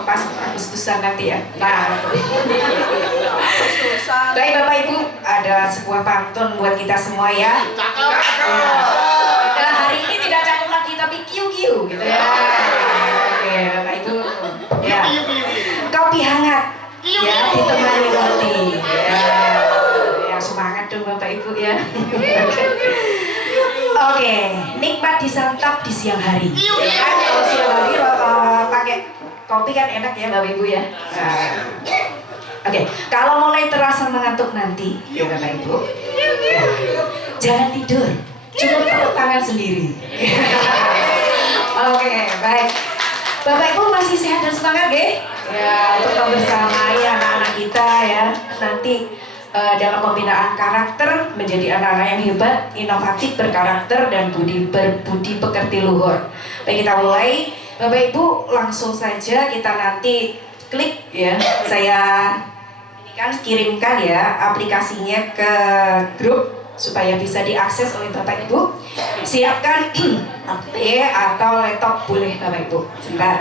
Pas Agustusan nanti ya. Nah, baik Bapak Ibu, ada sebuah pantun buat kita semua ya. Nah, hari ini tidak cakep lagi tapi kiu-kiu gitu ya. Oke, Bapak Ibu. Ya. Kopi hangat ya ditemani roti. Ya, semangat dong Bapak Ibu ya. Oke, nikmat disantap di siang hari. Ya kan, kalau siang hari pakai kopi kan enak ya Bapak Ibu ya. Oke, kalau mulai terasa mengantuk nanti, ya Bapak Ibu, ya, jangan tidur, cukup peluk tangan sendiri. Oke, baik. Bapak Ibu masih sehat dan semangat, ya? Ya, untuk membersamai anak-anak kita ya, nanti dalam pembinaan karakter menjadi anak-anak yang hebat, inovatif, berkarakter dan berbudi pekerti luhur. Baik, kita mulai. Bapak Ibu langsung saja kita nanti klik ya. Saya kirimkan ya aplikasinya ke grup supaya bisa diakses oleh Bapak Ibu. Siapkan HP atau laptop boleh Bapak Ibu. Sebentar.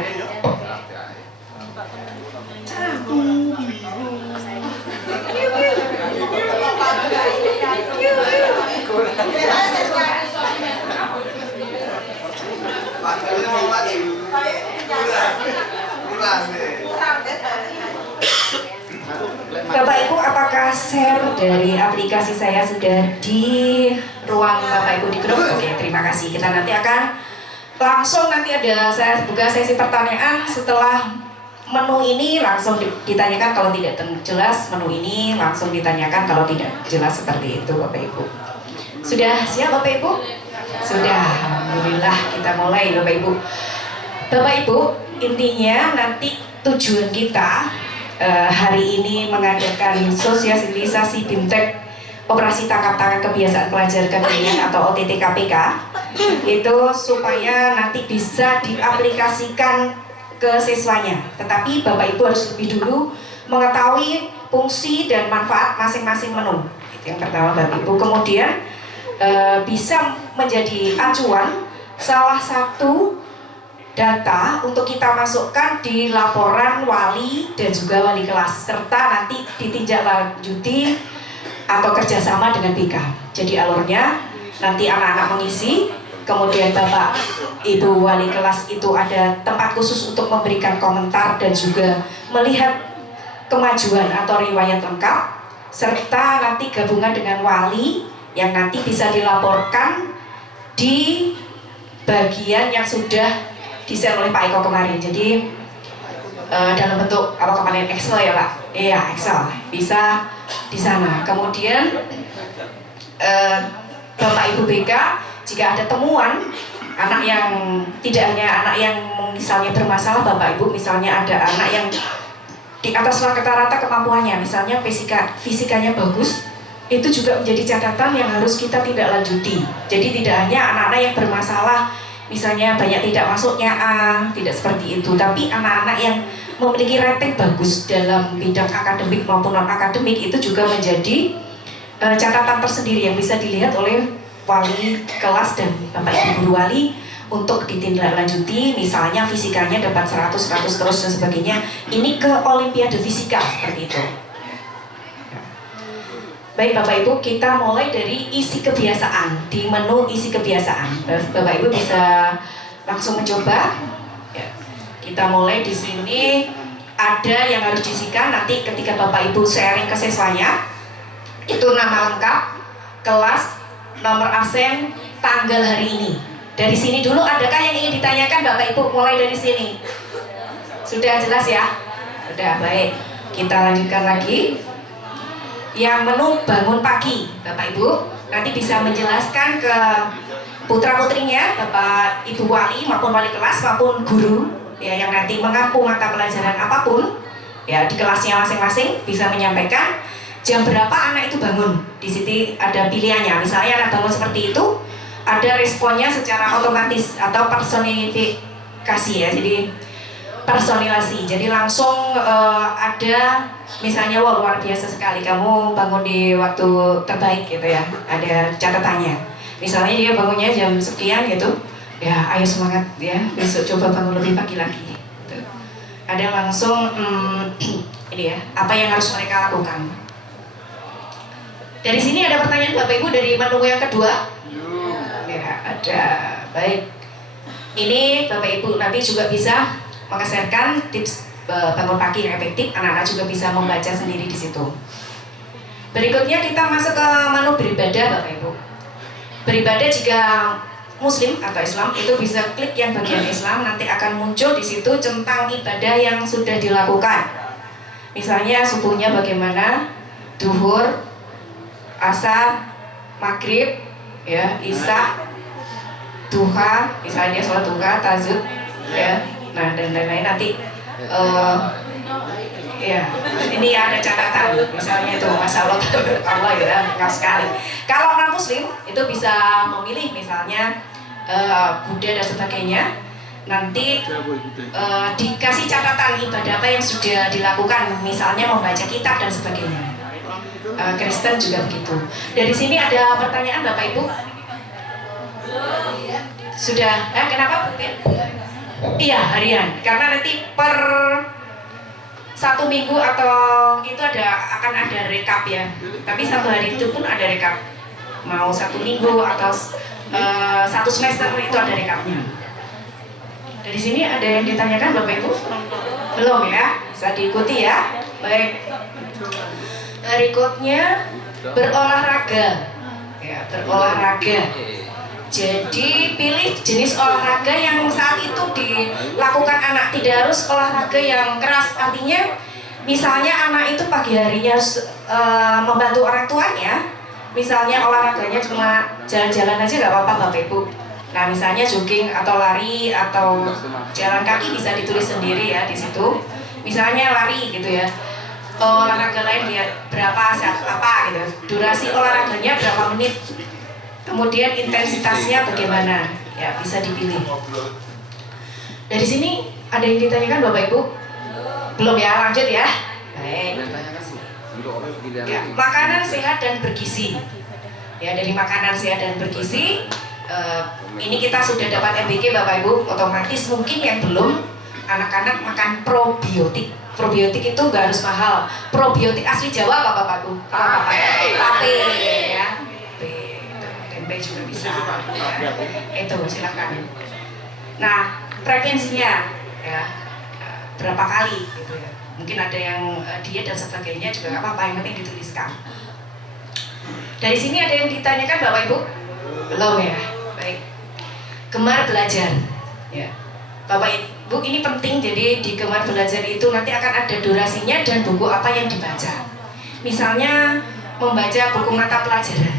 Bapak Ibu, apakah share dari aplikasi saya sudah di ruang Bapak Ibu di grup? Oke, terima kasih. Kita nanti akan langsung nanti ada saya buka sesi pertanyaan setelah menu ini langsung ditanyakan kalau tidak jelas, menu ini langsung ditanyakan kalau tidak jelas, seperti itu Bapak Ibu. Sudah siap Bapak Ibu? Sudah, alhamdulillah, kita mulai Bapak Ibu. Bapak Ibu, intinya nanti tujuan kita hari ini mengadakan sosialisasi BIMTEK Operasi Tangkap Tangan Kebiasaan Pelajar Kekinian atau OTT KPK, itu supaya nanti bisa diaplikasikan ke siswanya. Tetapi Bapak Ibu harus lebih dulu mengetahui fungsi dan manfaat masing-masing menu. Itu yang pertama Bapak Ibu. Kemudian bisa menjadi acuan salah satu data untuk kita masukkan di laporan wali dan juga wali kelas, serta nanti ditindaklanjuti atau kerjasama dengan BK. Jadi alurnya nanti anak-anak mengisi, kemudian Bapak Ibu wali kelas itu ada tempat khusus untuk memberikan komentar dan juga melihat kemajuan atau riwayat lengkap, serta nanti gabungan dengan wali yang nanti bisa dilaporkan di bagian yang sudah di-share oleh Pak Eko kemarin. Jadi dalam bentuk apa kemarin Excel ya Pak? Iya Excel, bisa di sana. Kemudian Bapak Ibu BK, jika ada temuan anak yang tidak hanya anak yang misalnya bermasalah Bapak Ibu, misalnya ada anak yang di atas rata-rata kemampuannya, misalnya fisikanya bagus, itu juga menjadi catatan yang harus kita tidak lanjuti. Jadi tidak hanya anak-anak yang bermasalah, misalnya banyak tidak masuknya A, tidak seperti itu, tapi anak-anak yang memiliki rating bagus dalam bidang akademik maupun non-akademik itu juga menjadi catatan tersendiri yang bisa dilihat oleh wali kelas dan Bapak Ibu guru wali untuk ditindaklanjuti, misalnya fisikanya dapat 100 terus dan sebagainya. Ini ke Olimpiade Fisika seperti itu. Baik Bapak Ibu, kita mulai dari isi kebiasaan. Di menu isi kebiasaan, Bapak Ibu bisa langsung mencoba. Ya. Kita mulai di sini, ada yang harus diisikan nanti ketika Bapak Ibu sharing ke siswanya. Itu nama lengkap, kelas, nomor absen, tanggal hari ini. Dari sini dulu, adakah yang ingin ditanyakan Bapak Ibu mulai dari sini? Sudah jelas ya? Sudah, baik. Kita lanjutkan lagi. Yang menu bangun pagi, Bapak Ibu nanti bisa menjelaskan ke putra-putrinya, Bapak Ibu wali maupun wali kelas maupun guru ya, yang nanti mengampu mata pelajaran apapun ya di kelasnya masing-masing, bisa menyampaikan jam berapa anak itu bangun. Di sini ada pilihannya, misalnya anak bangun seperti itu, ada responnya secara otomatis atau personifikasi ya, jadi personilasi, jadi langsung ada misalnya, wah luar biasa sekali kamu bangun di waktu terbaik gitu ya, ada catatannya. Misalnya dia bangunnya jam sekian gitu, ya ayo semangat ya, besok coba bangun lebih pagi lagi gitu. Ada langsung ini ya, apa yang harus mereka lakukan. Dari sini ada pertanyaan Bapak Ibu dari menu yang kedua? Ya ada, baik. Ini Bapak Ibu nanti juga bisa mengeserkan tips bangun pagi yang efektif, anak-anak juga bisa membaca sendiri di situ. Berikutnya kita masuk ke menu beribadah Bapak Ibu. Beribadah jika Muslim atau Islam itu bisa klik yang bagian Islam, nanti akan muncul di situ tentang ibadah yang sudah dilakukan. Misalnya subuhnya bagaimana, duhur, asar, maghrib, ya, isya, duha, misalnya dia sholat duha, tahajud, ya. Nah dan lain-lain nanti ya ini ada catatan, misalnya itu Masya Allah ya, enggak sekali. Kalau non Muslim itu bisa memilih misalnya Buddha dan sebagainya, nanti dikasih catatan ibadah apa yang sudah dilakukan, misalnya membaca kitab dan sebagainya. Kristen juga begitu. Dari sini ada pertanyaan Bapak Ibu? Sudah? Kenapa Bu? Iya, harian. Karena nanti per 1 minggu atau itu akan ada rekap ya. Tapi 1 hari itu pun ada rekap. Mau 1 minggu atau 1 semester itu ada rekapnya. Dari sini ada yang ditanyakan Bapak Ibu? Belum ya? Bisa diikuti ya. Baik. Berikutnya berolahraga. Ya, berolahraga. Jadi pilih jenis olahraga yang saat itu dilakukan anak, tidak harus olahraga yang keras. Artinya misalnya anak itu pagi harinya harus membantu orang tuanya, misalnya olahraganya cuma jalan-jalan aja nggak apa-apa Bapak Ibu. Nah misalnya jogging atau lari atau jalan kaki bisa ditulis sendiri ya di situ. Misalnya lari gitu ya. Olahraga lain dia berapa saat apa gitu. Durasi olahraganya berapa menit. Kemudian intensitasnya bagaimana? Ya bisa dipilih. Dari sini ada yang ditanyakan Bapak Ibu? Belum ya, lanjut ya. Baik. Ya, makanan sehat dan bergizi. Ya dari makanan sehat dan bergizi, ini kita sudah dapat MBK Bapak Ibu. Otomatis mungkin yang belum, anak-anak makan probiotik. Probiotik itu nggak harus mahal. Probiotik asli Jawa apa Bapak Ibu? Tape ya. Tempe juga bisa. Ya. Itu silakan. Nah frekuensinya ya berapa kali gitu ya. Mungkin ada yang diet dan sebagainya juga nggak apa-apa, yang penting dituliskan. Dari sini ada yang ditanyakan Bapak Ibu? Belum ya? Baik. Gemar belajar. Ya. Bapak Ibu ini penting, jadi di gemar belajar itu nanti akan ada durasinya dan buku apa yang dibaca. Misalnya membaca buku mata pelajaran.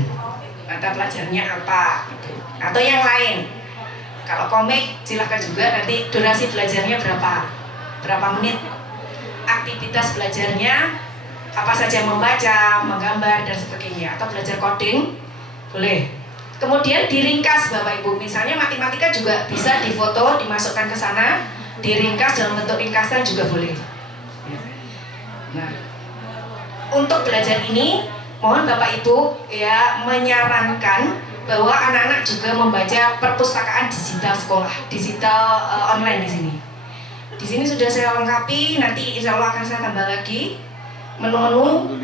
Mata pelajarannya apa? Gitu. Atau yang lain. Kalau komik silahkan juga, nanti durasi belajarnya berapa menit. Aktivitas belajarnya apa saja, membaca, menggambar dan sebagainya, atau belajar coding boleh. Kemudian diringkas Bapak Ibu, misalnya matematika juga bisa difoto, dimasukkan ke sana, diringkas dalam bentuk ringkasan juga boleh. Nah, untuk belajar ini mohon Bapak Ibu ya menyarankan bahwa anak-anak juga membaca perpustakaan digital sekolah, digital online di sini. Di sini sudah saya lengkapi, nanti insya Allah akan saya tambah lagi menu-menu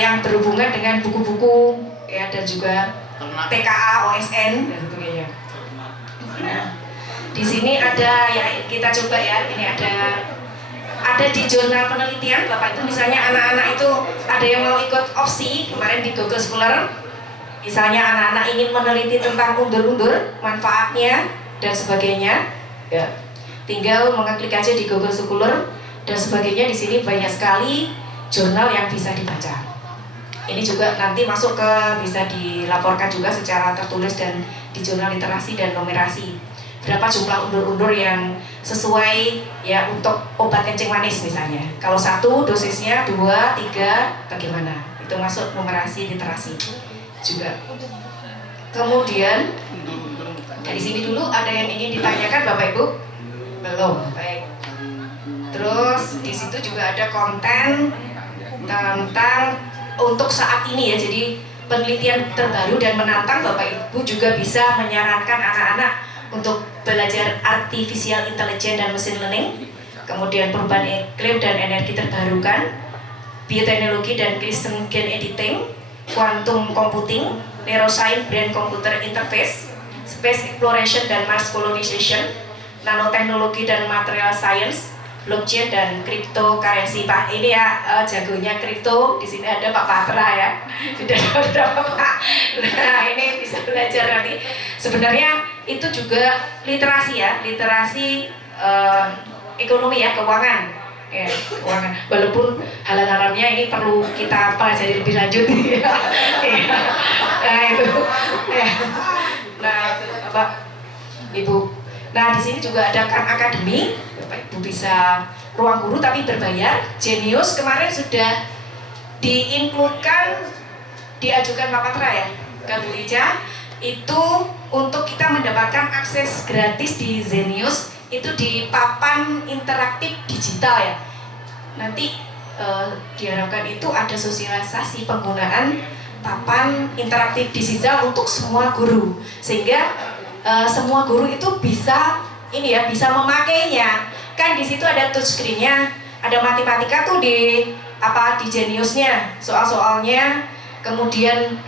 yang berhubungan dengan buku-buku ya, dan juga TKA, OSN dan sebagainya. Nah, di sini ada ya, kita coba ya, ini ada di jurnal penelitian Bapak itu, misalnya anak-anak itu ada yang mau ikut opsi kemarin di Google Scholar, misalnya anak-anak ingin meneliti tentang undur-undur, manfaatnya dan sebagainya ya, tinggal mengeklik aja di Google Scholar dan sebagainya. Di sini banyak sekali jurnal yang bisa dibaca. Ini juga nanti masuk ke, bisa dilaporkan juga secara tertulis dan di jurnal literasi dan numerasi. Berapa jumlah undur-undur yang sesuai ya untuk obat kencing manis misalnya. Kalau 1 dosisnya, 2, 3 bagaimana? Itu masuk numerasi literasi juga. Kemudian dari sini dulu ada yang ingin ditanyakan Bapak Ibu? Belum. Baik. Terus di situ juga ada konten tentang untuk saat ini ya, jadi penelitian terbaru dan menantang. Bapak Ibu juga bisa menyarankan anak-anak untuk belajar artificial intelligence dan machine learning, kemudian perubahan iklim dan energi terbarukan, bioteknologi dan Christian gene editing, quantum computing, neuroscience brain computer interface, space exploration dan Mars colonization, nanoteknologi dan material science, blockchain dan cryptocurrency. Pak ini ya jagonya kripto, di sini ada Pak Patra ya, sudah ada berapa Pak. Nah ini bisa belajar nanti. Sebenarnya itu juga literasi ya, literasi ekonomi ya, keuangan ya, keuangan. Walaupun hal-halannya ini perlu kita pelajari lebih lanjut ya. Nah itu ya. Nah Bapak Ibu, nah di sini juga ada Khan Academy. Bapak Ibu bisa ruang guru tapi berbayar. Genius kemarin sudah diinkludkan, diajukan Pak Patra ya ke Bu Ica, itu untuk kita mendapatkan akses gratis di Zenius, itu di papan interaktif digital ya. Nanti diharapkan itu ada sosialisasi penggunaan papan interaktif digital untuk semua guru, sehingga semua guru itu bisa ini ya, bisa memakainya. Kan di situ ada touchscreen-nya, ada matematika tuh di apa, di Geniusnya, soal-soalnya, kemudian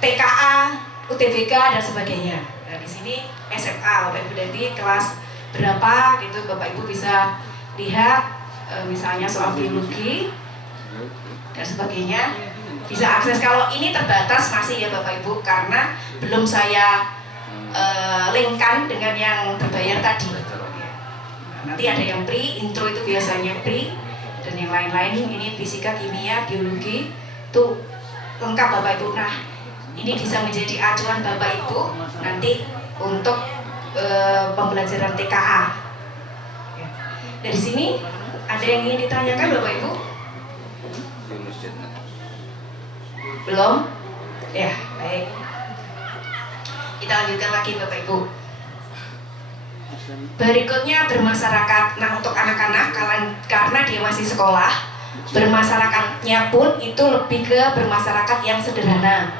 TKA, UTBK dan sebagainya. Nah di sini SMA, Bapak Ibu, dari kelas berapa gitu Bapak Ibu bisa lihat, misalnya soal biologi dan sebagainya bisa akses. Kalau ini terbatas masih ya Bapak Ibu, karena belum saya linkkan dengan yang berbayar tadi. Ya. Nanti ada yang pre, intro itu biasanya pre, dan yang lain-lain ini fisika, kimia, biologi itu lengkap Bapak Ibu. Nah, ini bisa menjadi acuan Bapak Ibu nanti untuk pembelajaran TKA. Ya. Dari sini ada yang ingin ditanyakan Bapak Ibu? Belum? Ya, baik. Kita lanjutkan lagi Bapak Ibu. Berikutnya bermasyarakat. Nah, untuk anak-anak karena dia masih sekolah, bermasyarakatnya pun itu lebih ke bermasyarakat yang sederhana.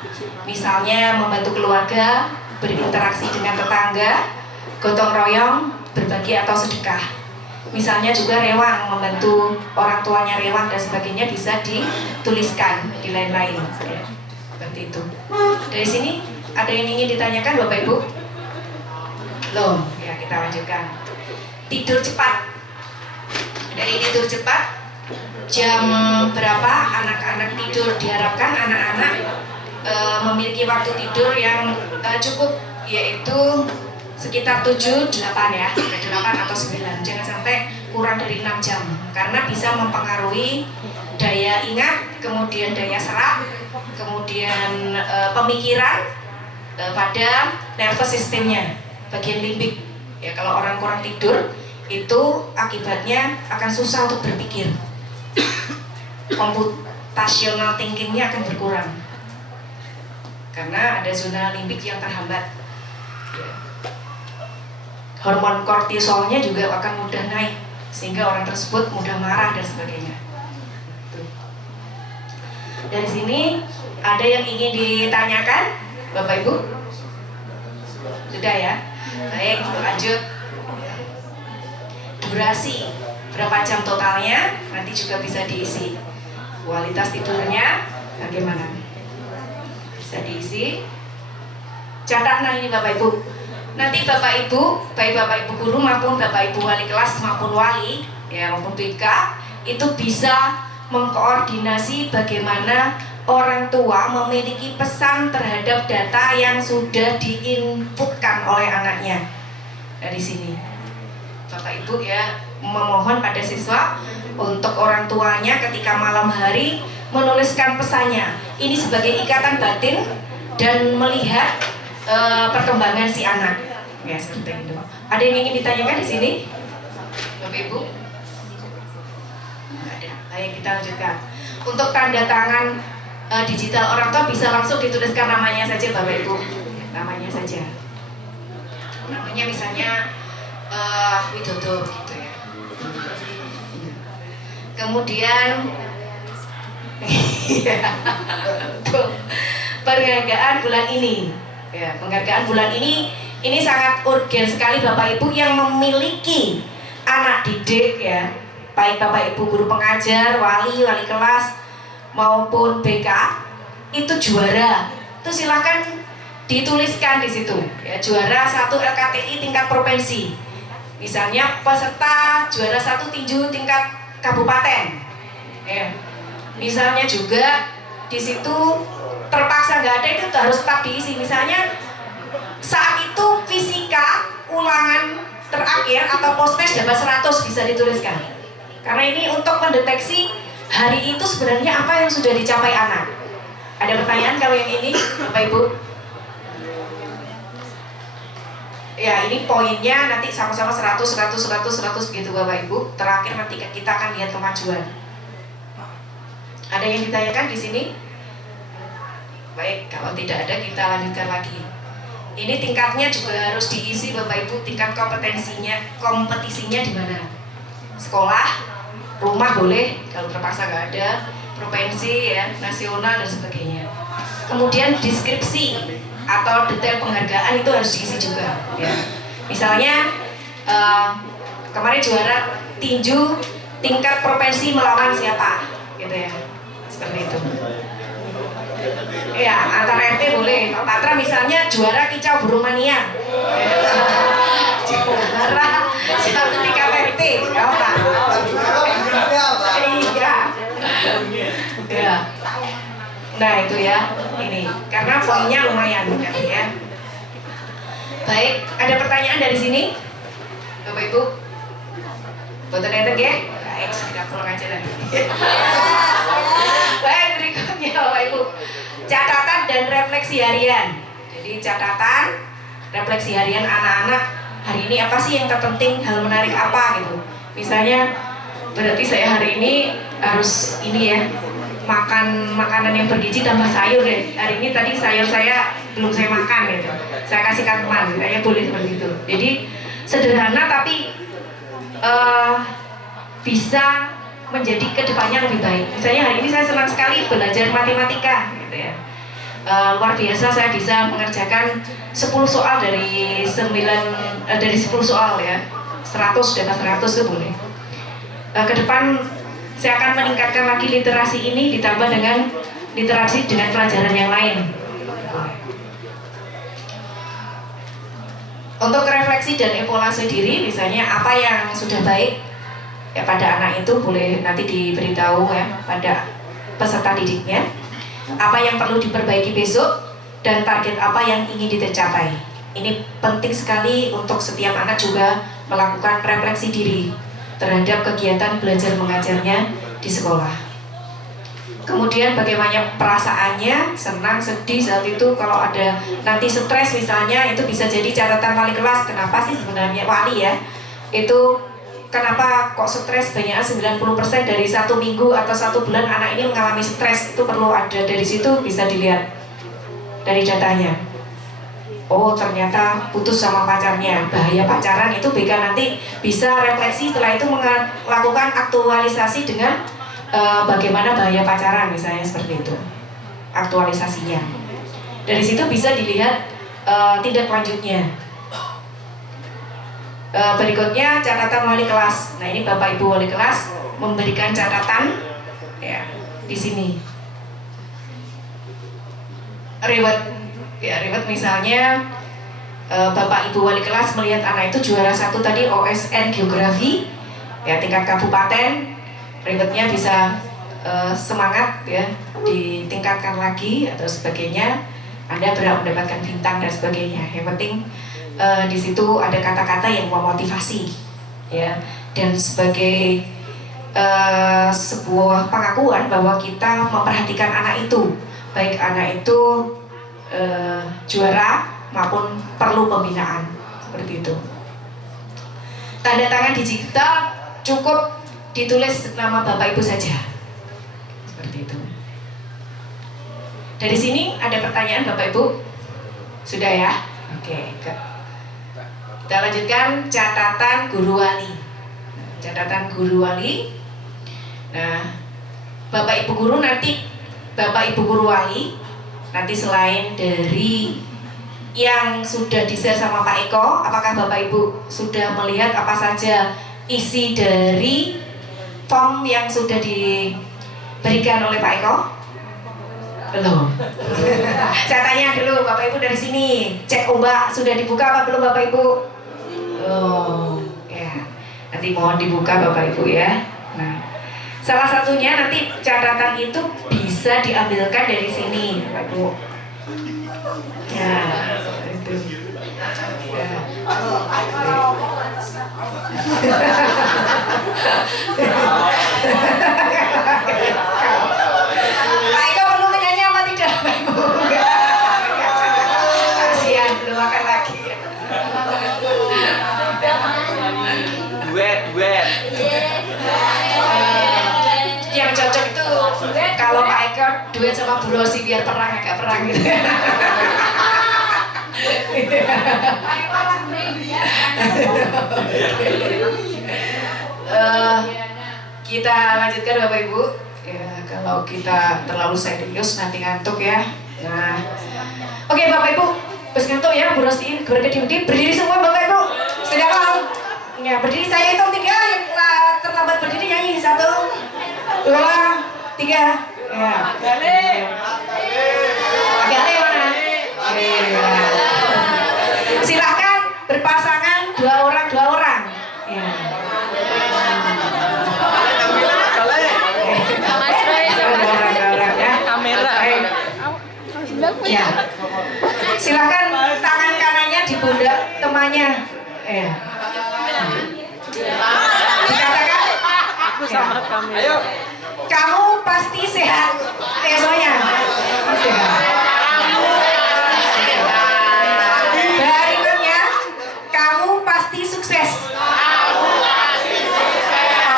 Misalnya membantu keluarga, berinteraksi dengan tetangga, gotong royong, berbagi atau sedekah. Misalnya juga rewang, membantu orang tuanya rewang dan sebagainya bisa dituliskan di lain-lain. Ya, seperti itu. Dari sini ada yang ingin ditanyakan Bapak Ibu? Belum, ya kita lanjutkan. Tidur cepat. Dari tidur cepat, jam berapa anak-anak tidur? Diharapkan anak-anak memiliki waktu tidur yang cukup, yaitu sekitar 7, 8 ya, 8 atau 9. Jangan sampai kurang dari 6 jam, karena bisa mempengaruhi daya ingat, kemudian daya serap, kemudian pemikiran pada nervous systemnya, bagian limbik. Ya, kalau orang kurang tidur itu akibatnya akan susah untuk berpikir. Computational thinkingnya akan berkurang karena ada zona limbik yang terhambat. Hormon kortisolnya juga akan mudah naik sehingga orang tersebut mudah marah dan sebagainya. Dari sini ada yang ingin ditanyakan Bapak Ibu? Sudah ya? Baik, lanjut. Durasi berapa jam totalnya nanti juga bisa diisi. Kualitas tidurnya bagaimana? Bisa diisi. Catat nah ini Bapak Ibu. Nanti Bapak Ibu, baik Bapak Ibu guru maupun Bapak Ibu wali kelas maupun wali ya maupun BK itu bisa mengkoordinasi bagaimana orang tua memiliki pesan terhadap data yang sudah diinputkan oleh anaknya. Dari sini Bapak Ibu ya memohon pada siswa untuk orang tuanya ketika malam hari menuliskan pesannya. Ini sebagai ikatan batin dan melihat perkembangan si anak. Ya seperti itu. Ada yang ingin ditanyakan di sini, Bapak Ibu? Ada. Baik, kita lanjutkan. Untuk tanda tangan digital orang tua bisa langsung dituliskan namanya saja Bapak Ibu. Namanya saja. Namanya misalnya Widodo gitu ya. Kemudian penghargaan bulan ini. Ya, penghargaan bulan ini sangat urgen sekali Bapak Ibu yang memiliki anak didik ya, baik Bapak Ibu guru pengajar, wali kelas maupun BK itu juara. Itu silakan dituliskan di situ ya, juara 1 LKTI tingkat provinsi. Misalnya peserta juara 1 tinju tingkat kabupaten. Ya. Misalnya juga di situ terpaksa nggak ada itu harus tetap diisi. Misalnya saat itu fisika ulangan terakhir atau post-test dapat 100 bisa dituliskan. Karena ini untuk mendeteksi hari itu sebenarnya apa yang sudah dicapai anak. Ada pertanyaan kalau yang ini Bapak Ibu? Ya ini poinnya nanti sama-sama 100 begitu Bapak Ibu. Terakhir nanti kita akan lihat kemajuan. Ada yang ditanyakan di sini? Baik, kalau tidak ada kita lanjutkan lagi. Ini tingkatnya juga harus diisi Bapak Ibu, tingkat kompetisinya di mana? Sekolah, rumah boleh, kalau terpaksa nggak ada, provinsi ya, nasional dan sebagainya. Kemudian deskripsi atau detail penghargaan itu harus diisi juga. Ya. Misalnya kemarin juara tinju tingkat provinsi melawan siapa, gitu ya, seperti itu. Ya, antar RT boleh. Patra misalnya juara kicau burung mania. Juara satu tingkat RT, apa? Iya. Ya. Nah itu ya, ini karena poinnya lumayan ya. Baik, ada pertanyaan dari sini? Bapak Ibu? Boten enten nggih? Baik, sudah pulang aja nanti. Baik, berikutnya Bapak Ibu. Catatan dan refleksi harian. Jadi catatan, refleksi harian anak-anak hari ini apa sih yang terpenting, hal menarik apa gitu. Misalnya berarti saya hari ini harus ini ya, makan makanan yang bergizi tambah sayur ya. Hari ini tadi sayur saya belum saya makan gitu. Saya kasihkan teman, saya boleh seperti itu. Jadi sederhana tapi bisa menjadi kedepannya lebih baik. Misalnya hari ini saya senang sekali belajar matematika gitu ya. Luar biasa saya bisa mengerjakan 10 soal dari 10 soal ya. 100 dapat 100 itu boleh. Ke depan saya akan meningkatkan lagi literasi ini ditambah dengan literasi dengan pelajaran yang lain. Untuk refleksi dan evaluasi diri, misalnya apa yang sudah baik ya pada anak itu boleh nanti diberitahu ya pada peserta didiknya. Apa yang perlu diperbaiki besok dan target apa yang ingin dicapai. Ini penting sekali untuk setiap anak juga melakukan refleksi diri terhadap kegiatan belajar mengajarnya di sekolah. Kemudian bagaimana perasaannya, senang, sedih saat itu, kalau ada nanti stres misalnya, itu bisa jadi catatan wali kelas. Kenapa sih sebenarnya wali ya? Itu kenapa kok stres banyak 90% dari 1 minggu atau 1 bulan anak ini mengalami stres. Itu perlu ada dari situ, bisa dilihat dari datanya. Oh ternyata putus sama pacarnya, bahaya pacaran itu BK nanti bisa refleksi setelah itu melakukan aktualisasi dengan bagaimana bahaya pacaran misalnya seperti itu aktualisasinya. Dari situ bisa dilihat tindak lanjutnya. Berikutnya catatan wali kelas. Nah ini Bapak Ibu wali kelas memberikan catatan ya di sini. Reward misalnya Bapak Ibu wali kelas melihat anak itu juara 1 tadi OSN geografi ya tingkat kabupaten. Rewardnya bisa semangat ya ditingkatkan lagi atau sebagainya. Anda berhak mendapatkan bintang dan sebagainya. Yang penting di situ ada kata-kata yang memotivasi ya, dan sebagai sebuah pengakuan bahwa kita memperhatikan anak itu, baik anak itu juara maupun perlu pembinaan seperti itu. Tanda tangan digital cukup ditulis nama Bapak Ibu saja seperti itu. Dari sini ada pertanyaan Bapak Ibu? Sudah ya? Oke. Kita lanjutkan catatan guru wali. Catatan guru wali. Nah, Bapak Ibu guru nanti, Bapak Ibu guru wali nanti selain dari yang sudah di-share sama Pak Eko, apakah Bapak Ibu sudah melihat apa saja isi dari form yang sudah diberikan oleh Pak Eko? Belum. Saya tanya dulu Bapak Ibu dari sini, cek ombak sudah dibuka apa belum Bapak Ibu? Oh, ya. Nanti mohon dibuka Bapak Ibu ya. Nah, salah satunya nanti catatan itu bisa diambilkan dari sini, Bapak Ibu. Ya, itu. Ya. Pak Eko perlu menyanyi apa tidak, Pak Ibu? Kasihan, belum makan lagi. Duet. Yang cocok itu kalau Pak Eko duet sama Bu Rosi biar agak perang gitu. Kita lanjutkan Bapak Ibu. Ya, kalau kita terlalu serius nanti ngantuk ya. Nah, oke Bapak Ibu, pas ngantuk ya Bu Rosi berdiri, berdiri semua Bapak Ibu. Sedangkan ya berdiri, saya hitung 3, yang terlambat berdiri nyanyi 1, 2, 3. Ya. Gale mana? Silakan berpasangan 2 orang. Ya. Mas Roy sama Ya. kamera. Ya. Silakan tangan kanannya di pundak semuanya. Ya. Dikatakan. Aku sama kami. Ayo. Kamu pasti sehat. Semuanya. Sehat. Berikutnya, kamu pasti sukses.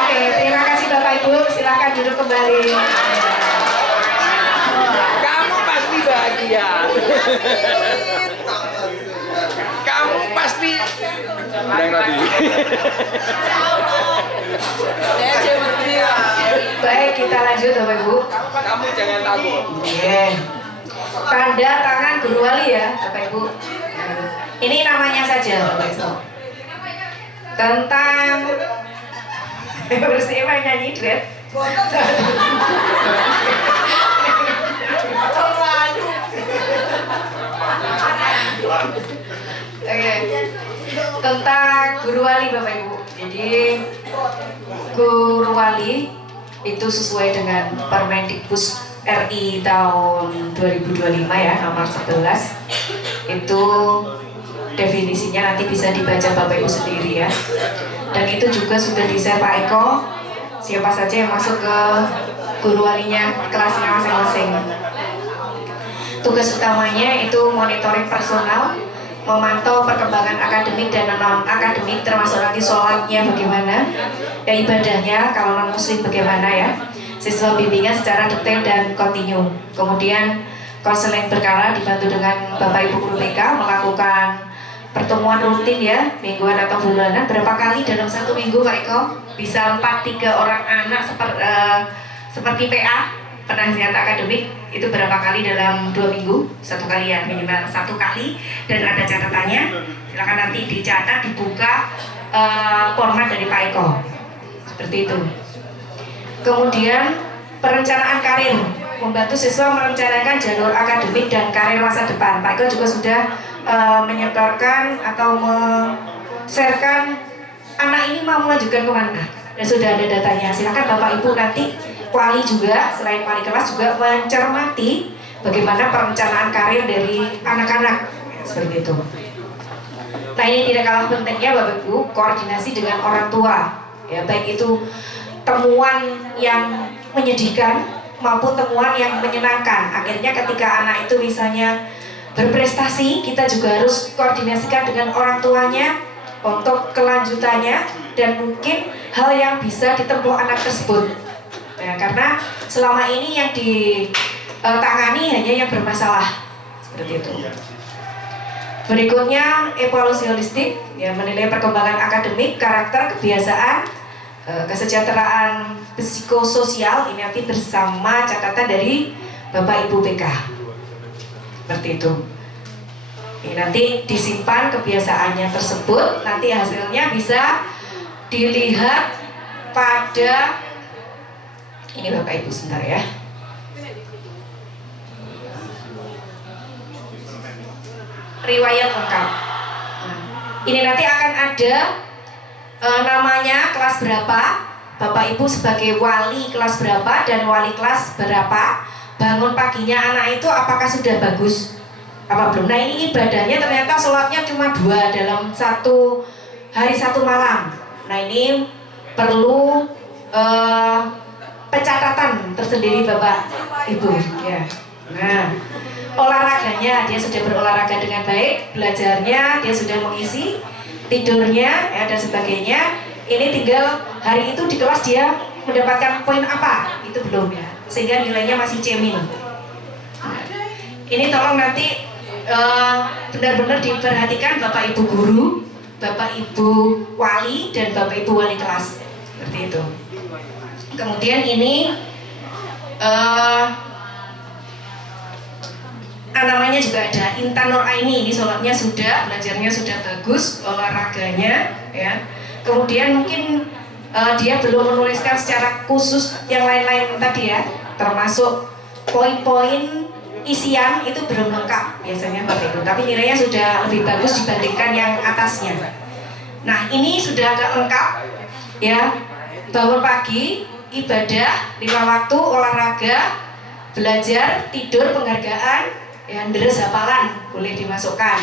Oke, terima kasih Bapak Ibu. Silakan duduk kembali. Kamu pasti bahagia. Kamu pasti. Yang tadi. Baik, kita lanjut Bapak Ibu. Kamu jangan takut. Oke. Tanda tangan guru wali ya, Bapak Ibu. Ini namanya saja, Bapak Ibu. Tentang bersih emang nyanyi duet. Oke. Tentang guru wali Bapak Ibu. Jadi guru wali itu sesuai dengan Permendikbud RI tahun 2025 ya, nomor 11. Itu definisinya nanti bisa dibaca Bapak Ibu sendiri ya. Dan itu juga sudah di-share Pak Eko. Siapa saja yang masuk ke guru walinya, kelasnya masing-masing. Tugas utamanya itu monitoring personal, memantau perkembangan akademik dan non-akademik, termasuk nanti sholatnya bagaimana, ya ibadahnya kalau non-muslim bagaimana ya, siswa bimbingan secara detail dan kontinu. Kemudian konseling berkala dibantu dengan Bapak Ibu Guru BK melakukan pertemuan rutin ya, mingguan atau bulanan. Berapa kali dalam satu minggu Pak Eko? Bisa 4-3 orang anak seperti PA, penasihat akademik, itu berapa kali dalam 2 minggu? 1 kali ya, minimal 1 kali. Dan ada catatannya, silakan nanti dicatat, dibuka format dari Pak Eko seperti itu. Kemudian perencanaan karir, membantu siswa merencanakan jalur akademik dan karir masa depan. Pak Eko juga sudah menyetorkan atau men-sharekan anak ini mau melanjutkan kemana, dan sudah ada datanya. Silakan Bapak Ibu nanti wali juga, selain wali kelas juga mencermati bagaimana perencanaan karir dari anak-anak seperti itu. Nah, ini tidak kalah pentingnya Bapak Ibu, koordinasi dengan orang tua ya, baik itu temuan yang menyedihkan maupun temuan yang menyenangkan. Akhirnya ketika anak itu misalnya berprestasi, kita juga harus koordinasikan dengan orang tuanya untuk kelanjutannya dan mungkin hal yang bisa ditempuh anak tersebut. Ya, karena selama ini yang ditangani hanya yang bermasalah seperti itu. Berikutnya evaluasi holistik, ya, menilai perkembangan akademik, karakter, kebiasaan, kesejahteraan psikososial. Ini nanti bersama catatan dari Bapak Ibu BK seperti itu. Ini nanti disimpan kebiasaannya tersebut, nanti hasilnya bisa dilihat pada ini Bapak Ibu sebentar ya. Riwayat lengkap. Nah, ini nanti akan ada namanya, kelas berapa, Bapak Ibu sebagai wali kelas berapa dan wali kelas berapa, bangun paginya anak itu apakah sudah bagus apa belum. Nah, ini ibadahnya ternyata sholatnya cuma 2 dalam 1 hari 1 malam. Nah, ini perlu pencatatan tersendiri Bapak Ibu ya. Nah, olahraganya dia sudah berolahraga dengan baik, belajarnya dia sudah mengisi, tidurnya ya, dan sebagainya. Ini tinggal hari itu di kelas dia mendapatkan poin apa, itu belum ya, sehingga nilainya masih C-. Nah, ini tolong nanti benar-benar diperhatikan Bapak Ibu guru, Bapak Ibu wali, dan Bapak Ibu wali kelas seperti itu. Kemudian ini namanya juga ada Intan Nur Aini. Ini sholatnya sudah, belajarnya sudah bagus, olahraganya ya. Kemudian mungkin dia belum menuliskan secara khusus yang lain-lain tadi ya, termasuk poin-poin isian itu belum lengkap biasanya Bapak Ibu, tapi nilainya sudah lebih bagus dibandingkan yang atasnya. Nah, ini sudah agak lengkap ya. Bangun pagi, ibadah 5 waktu, olahraga, belajar, tidur, penghargaan, ya, deres hafalan boleh dimasukkan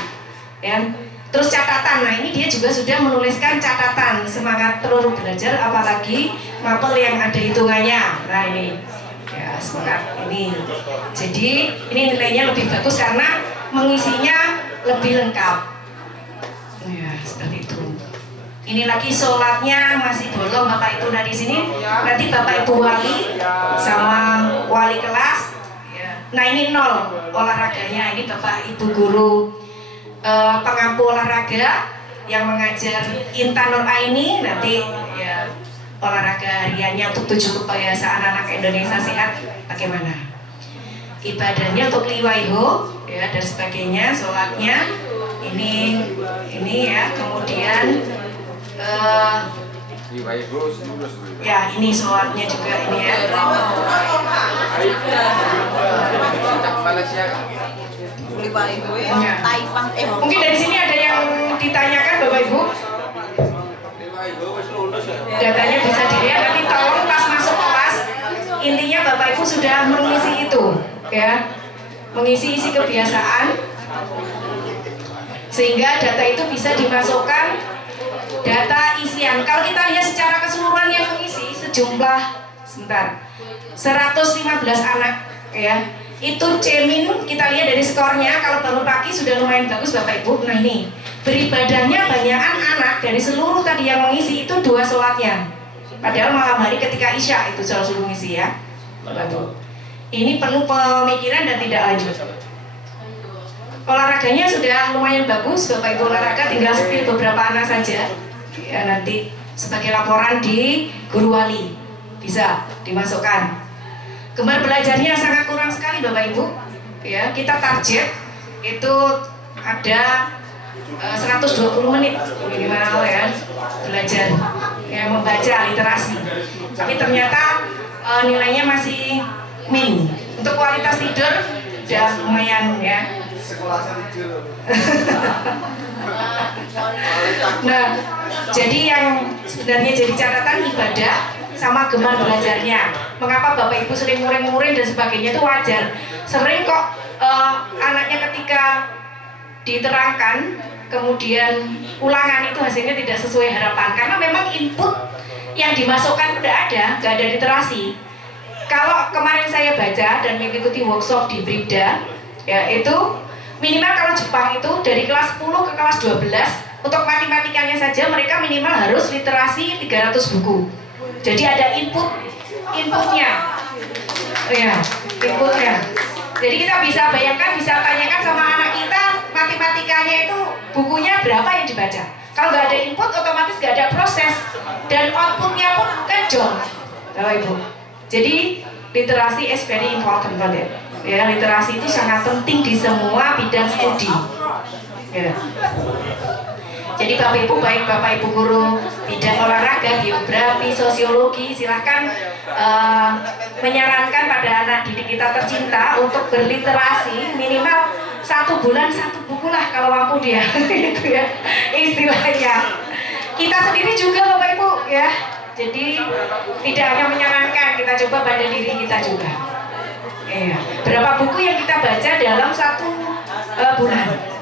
ya. Terus catatan, nah ini dia juga sudah menuliskan catatan semangat terus belajar, apalagi mapel yang ada hitungannya. Nah ini ya semangat ini. Jadi ini nilainya lebih bagus karena mengisinya lebih lengkap. Ya seperti itu. Ini lagi sholatnya masih bolong Bapak Ibu. Nah di sini nanti Bapak Ibu wali sama wali kelas. Nah ini 0 olahraganya. Ini Bapak Ibu guru pengampu olahraga yang mengajar Intan Nur Aini, nanti ya olahraga hariannya untuk 7 kebiasaan anak Indonesia sehat bagaimana, ibadahnya untuk liwaiho ya dan sebagainya, sholatnya ini ya, kemudian ya ini sholatnya juga ini ya. Mungkin dari sini ada yang ditanyakan Bapak Ibu. Datanya bisa dilihat, nanti tolong pas masuk kelas. Intinya Bapak Ibu sudah mengisi itu, ya, mengisi isi kebiasaan, sehingga data itu bisa dimasukkan data isian. Kalau kita lihat secara keseluruhan yang mengisi sejumlah 115 anak, ya. Itu cemin kita lihat dari skornya, kalau bangun pagi sudah lumayan bagus Bapak Ibu. Nah ini beribadahnya banyakan anak dari seluruh tadi yang mengisi itu 2 sholatnya, padahal malam hari ketika Isya itu suruh mengisi ya Bapak Ibu. Ini penuh pemikiran dan tidak lanjut. Olahraganya sudah lumayan bagus Bapak Ibu, olahraga tinggal spill beberapa anak saja ya, nanti sebagai laporan di guru wali bisa dimasukkan. Gemar belajarnya sangat kurang sekali Bapak Ibu ya, kita target itu ada 120 menit minimal ya belajar ya, membaca literasi, tapi ternyata nilainya masih min. Untuk kualitas tidur udah lumayan ya. Nah jadi yang sebenarnya jadi catatan ibadah sama gemar belajarnya. Mengapa Bapak Ibu sering muring-muring dan sebagainya itu wajar. Sering kok anaknya ketika diterangkan kemudian ulangan itu hasilnya tidak sesuai harapan, karena memang input yang dimasukkan udah ada, nggak ada literasi. Kalau kemarin saya baca dan mengikuti workshop di Bribda ya, itu minimal kalau Jepang itu dari kelas 10 ke kelas 12 untuk matematikanya saja mereka minimal harus literasi 300 buku. Jadi ada inputnya ya, inputnya. Jadi kita bisa bayangkan, bisa tanyakan sama anak kita matematikanya itu bukunya berapa yang dibaca. Kalau nggak ada input otomatis nggak ada proses dan outputnya pun kejong Bapak Ibu. Jadi literasi is very important ya, literasi itu sangat penting di semua bidang studi ya. Jadi Bapak Ibu, baik Bapak Ibu guru bidang olahraga, geografi, sosiologi, silahkan menyarankan pada anak didik kita tercinta untuk berliterasi minimal 1 bulan 1 buku lah kalau mampu dia itu ya istilahnya. Kita sendiri juga Bapak Ibu ya, jadi tidak hanya menyarankan, kita coba pada diri kita juga ya. Berapa buku yang kita baca dalam 1 bulan.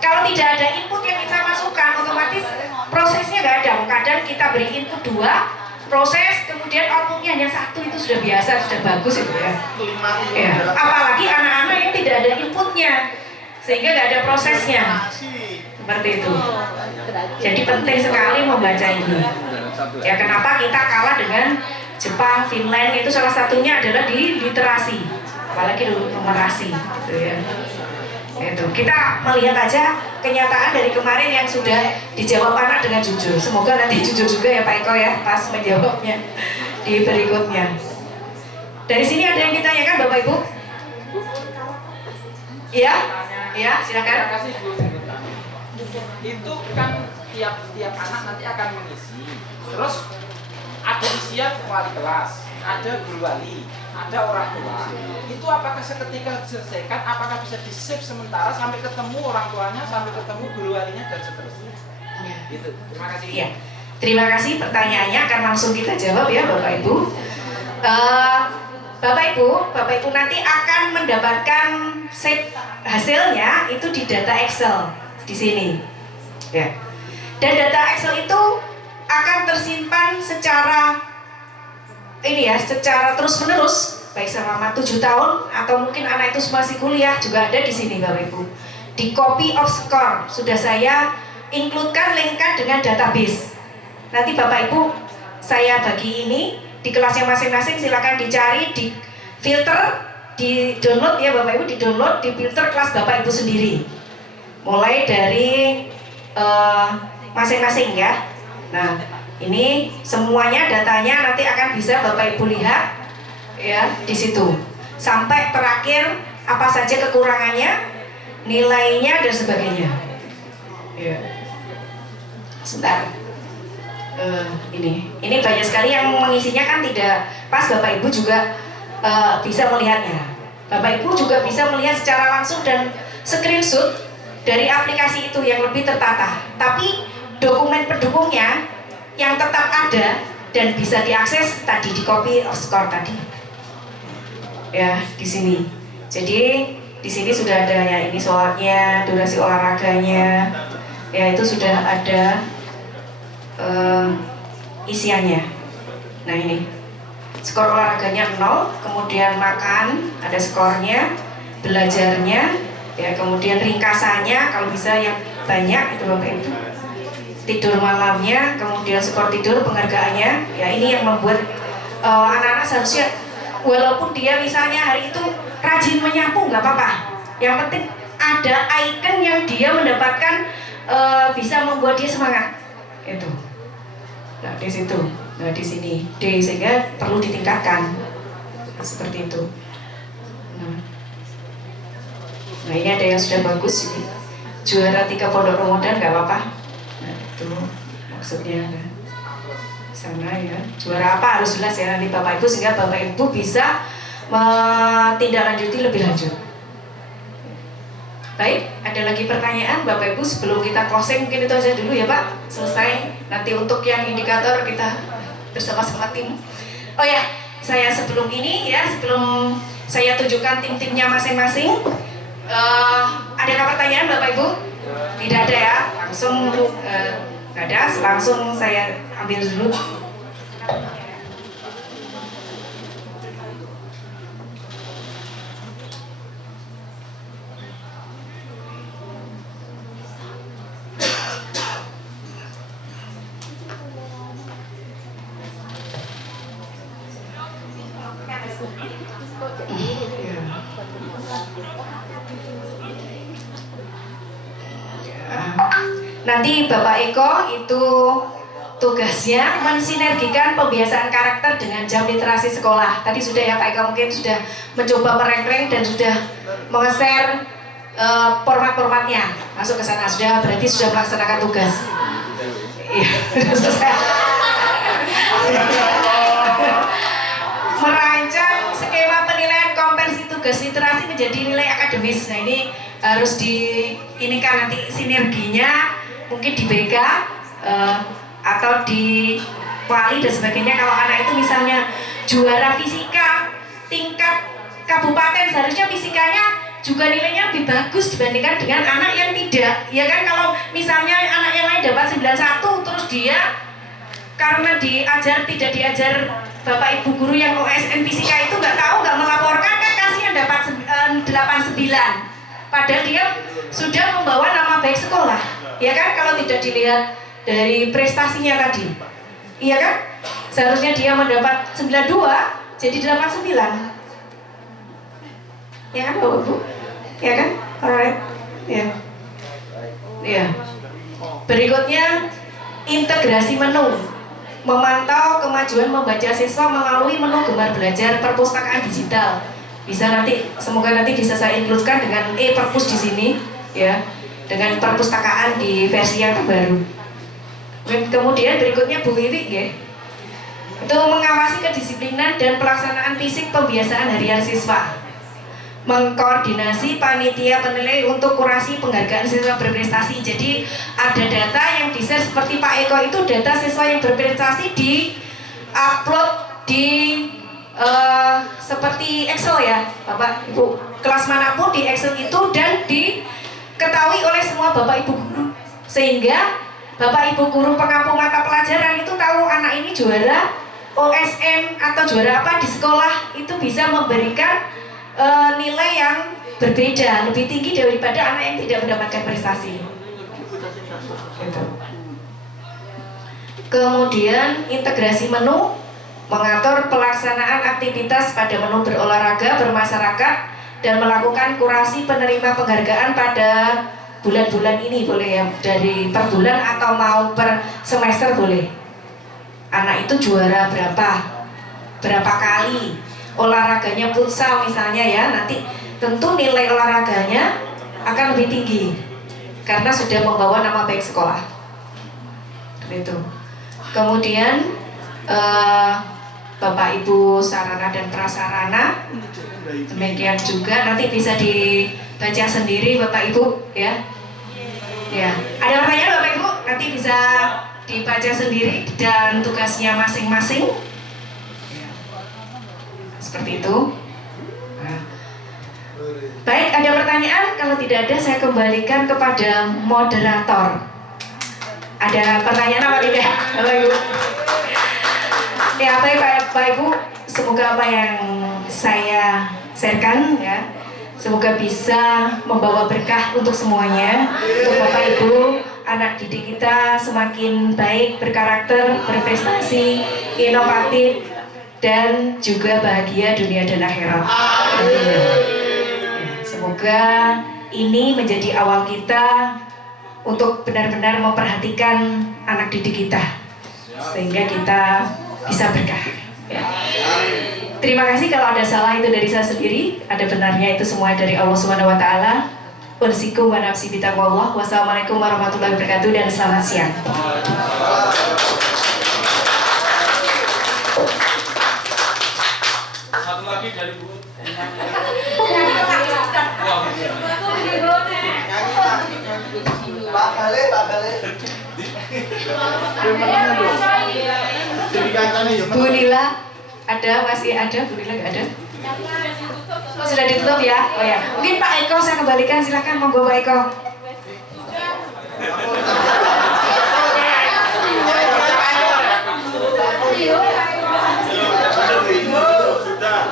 Kalau tidak ada input yang kita masukkan, otomatis prosesnya nggak ada. Kadang kita beri input 2, proses, kemudian outputnya hanya 1, itu sudah biasa, sudah bagus itu ya. Ya. Apalagi anak-anak yang tidak ada inputnya, sehingga nggak ada prosesnya. Seperti itu. Jadi penting sekali membaca ini. Ya kenapa kita kalah dengan Jepang, Finland, itu salah satunya adalah di literasi, apalagi numerasi, gitu ya. Itu kita melihat aja kenyataan dari kemarin yang sudah dijawab anak dengan jujur. Semoga nanti jujur juga ya Pak Eko ya pas menjawabnya di berikutnya. Dari sini ada yang ditanyakan Bapak Ibu? Iya, iya silakan. Itu kan tiap anak nanti akan mengisi. Terus ada isian wali kelas, ada guru wali, ada orang tua. Itu apakah seketika diselesaikan, apakah bisa di-save sementara sampai ketemu orang tuanya, sampai ketemu guru walinya dan seterusnya? Ya. Gitu. Terima kasih. Iya. Terima kasih pertanyaannya, akan langsung kita jawab ya Bapak Ibu. Bapak Ibu nanti akan mendapatkan save hasilnya itu di data Excel di sini. Ya. Dan data Excel itu akan tersimpan secara secara terus-menerus, baik selama 7 tahun atau mungkin anak itu masih kuliah juga ada di sini Bapak Ibu. Di copy of score sudah saya include-kan, linkkan dengan database. Nanti Bapak Ibu saya bagi ini di kelasnya masing-masing, silakan dicari, di filter, di download ya Bapak Ibu, di download, di filter kelas Bapak Ibu sendiri. Mulai dari masing-masing ya. Nah, ini semuanya datanya nanti akan bisa Bapak Ibu lihat ya di situ. Sampai terakhir apa saja kekurangannya, nilainya dan sebagainya. Ya. Sebentar. Ini banyak sekali yang mengisinya kan tidak pas, Bapak Ibu juga bisa melihatnya. Bapak Ibu juga bisa melihat secara langsung dan screenshot dari aplikasi itu yang lebih tertata. Tapi dokumen pendukungnya yang tetap ada dan bisa diakses tadi di copy of score tadi. Ya, di sini. Jadi di sini sudah ada ya, ini soalnya, durasi olahraganya. Ya, itu sudah ada isiannya. Nah, ini skor olahraganya 0, kemudian makan ada skornya, belajarnya, ya, kemudian ringkasannya kalau bisa yang banyak itu Bapak Ibu, tidur malamnya, kemudian skor tidur, penghargaannya. Ya, ini yang membuat anak-anak seharusnya walaupun dia misalnya hari itu rajin menyapu nggak apa-apa, yang penting ada icon yang dia mendapatkan bisa membuat dia semangat itu. Nah, di situ, nah di sini D, sehingga perlu ditingkatkan seperti itu. Nah, ini ada yang sudah bagus ini, juara 3 pondok Ramadan nggak apa-apa. Nah, itu maksudnya kan sana ya, juara apa harus jelas ya nanti Bapak Ibu, sehingga Bapak Ibu bisa menindaklanjuti lebih lanjut. Baik, ada lagi pertanyaan Bapak Ibu sebelum kita closing? Mungkin itu aja dulu ya Pak, selesai. Nanti untuk yang indikator kita bersama-sama tim. Oh ya, saya sebelum ini ya, sebelum saya tunjukkan tim-timnya masing-masing, adakah pertanyaan Bapak Ibu? Tidak ada ya, langsung nggak ada, langsung saya ambil dulu. Nanti Bapak Eko itu tugasnya mensinergikan pembiasaan karakter dengan jam literasi sekolah. Tadi sudah ya Pak Eko mungkin sudah mencoba merank dan sudah meng-share format-formatnya masuk ke sana, sudah berarti sudah melaksanakan tugas. Merancang skema penilaian kompetensi tugas literasi menjadi nilai akademis. Nah, ini harus kan nanti sinerginya mungkin di BK atau di Wali dan sebagainya. Kalau anak itu misalnya juara fisika tingkat kabupaten, seharusnya fisikanya juga nilainya lebih bagus dibandingkan dengan anak yang tidak, ya kan? Kalau misalnya anak yang lain dapat 91 terus dia karena tidak diajar Bapak Ibu guru yang OSN fisika itu nggak tahu, nggak melaporkan, kan kasihan dapat 89, padahal dia sudah membawa nama baik sekolah, ya kan? Kalau tidak dilihat dari prestasinya tadi, iya kan? Seharusnya dia mendapat 92 jadi 89, ya kan Bapak Ibu? Ya kan? Alright. Ya. Ya. Berikutnya integrasi menu. Memantau kemajuan membaca siswa melalui menu gemar belajar perpustakaan digital. Bisa nanti, semoga nanti bisa saya include-kan dengan e-perpus di sini, ya. Dengan perpustakaan di versi yang terbaru. Kemudian berikutnya Bu Wiwi, ya. Itu mengawasi kedisiplinan dan pelaksanaan fisik pembiasaan harian siswa. Mengkoordinasi panitia penilai untuk kurasi penghargaan siswa berprestasi. Jadi ada data yang di-share seperti Pak Eko itu, data siswa yang berprestasi di upload di seperti Excel ya Bapak Ibu, kelas manapun di Excel itu, dan diketahui oleh semua Bapak Ibu guru Sehingga Bapak Ibu guru pengampu mata pelajaran itu tahu anak ini juara OSN atau juara apa di sekolah, itu bisa memberikan nilai yang berbeda, lebih tinggi daripada anak yang tidak mendapatkan prestasi. Gitu. Kemudian integrasi menu, mengatur pelaksanaan aktivitas pada menu berolahraga, bermasyarakat, dan melakukan kurasi penerima penghargaan pada bulan-bulan ini, boleh ya, dari per bulan atau mau per semester boleh. Anak itu juara berapa kali, olahraganya futsal misalnya ya, nanti tentu nilai olahraganya akan lebih tinggi karena sudah membawa nama baik sekolah. Itu. Kemudian Bapak Ibu sarana dan prasarana, demikian juga nanti bisa dibaca sendiri Bapak Ibu ya. Ya, ada pertanyaan Bapak Ibu, nanti bisa dibaca sendiri dan tugasnya masing-masing. Seperti itu. Nah. Baik, ada pertanyaan? Kalau tidak ada, saya kembalikan kepada moderator. Ada pertanyaan apa tidak, Bapak Ibu? Ya, baik Bapak Ibu, semoga apa yang saya sharekan ya, semoga bisa membawa berkah untuk semuanya, untuk Bapak Ibu, anak didik kita semakin baik, berkarakter, berprestasi, inovatif, dan juga bahagia dunia dan akhirat. Semoga ini menjadi awal kita untuk benar-benar memperhatikan anak didik kita, sehingga kita bisa berkah. Ya. Terima kasih, kalau ada salah itu dari saya sendiri, ada benarnya itu semua dari Allah Subhanahu wa taala. Unsikum wa nafsi bitaqwallah. Wassalamualaikum warahmatullahi wabarakatuh dan selamat siang. Satu lagi dari Bu. Pak Bale. Bu Nila ada, masih ada? Bu Nila nggak ada? Oh, sudah ditutup ya? Oh ya, mungkin Pak Eko saya kembalikan, silakan monggo Pak Eko. Sudah.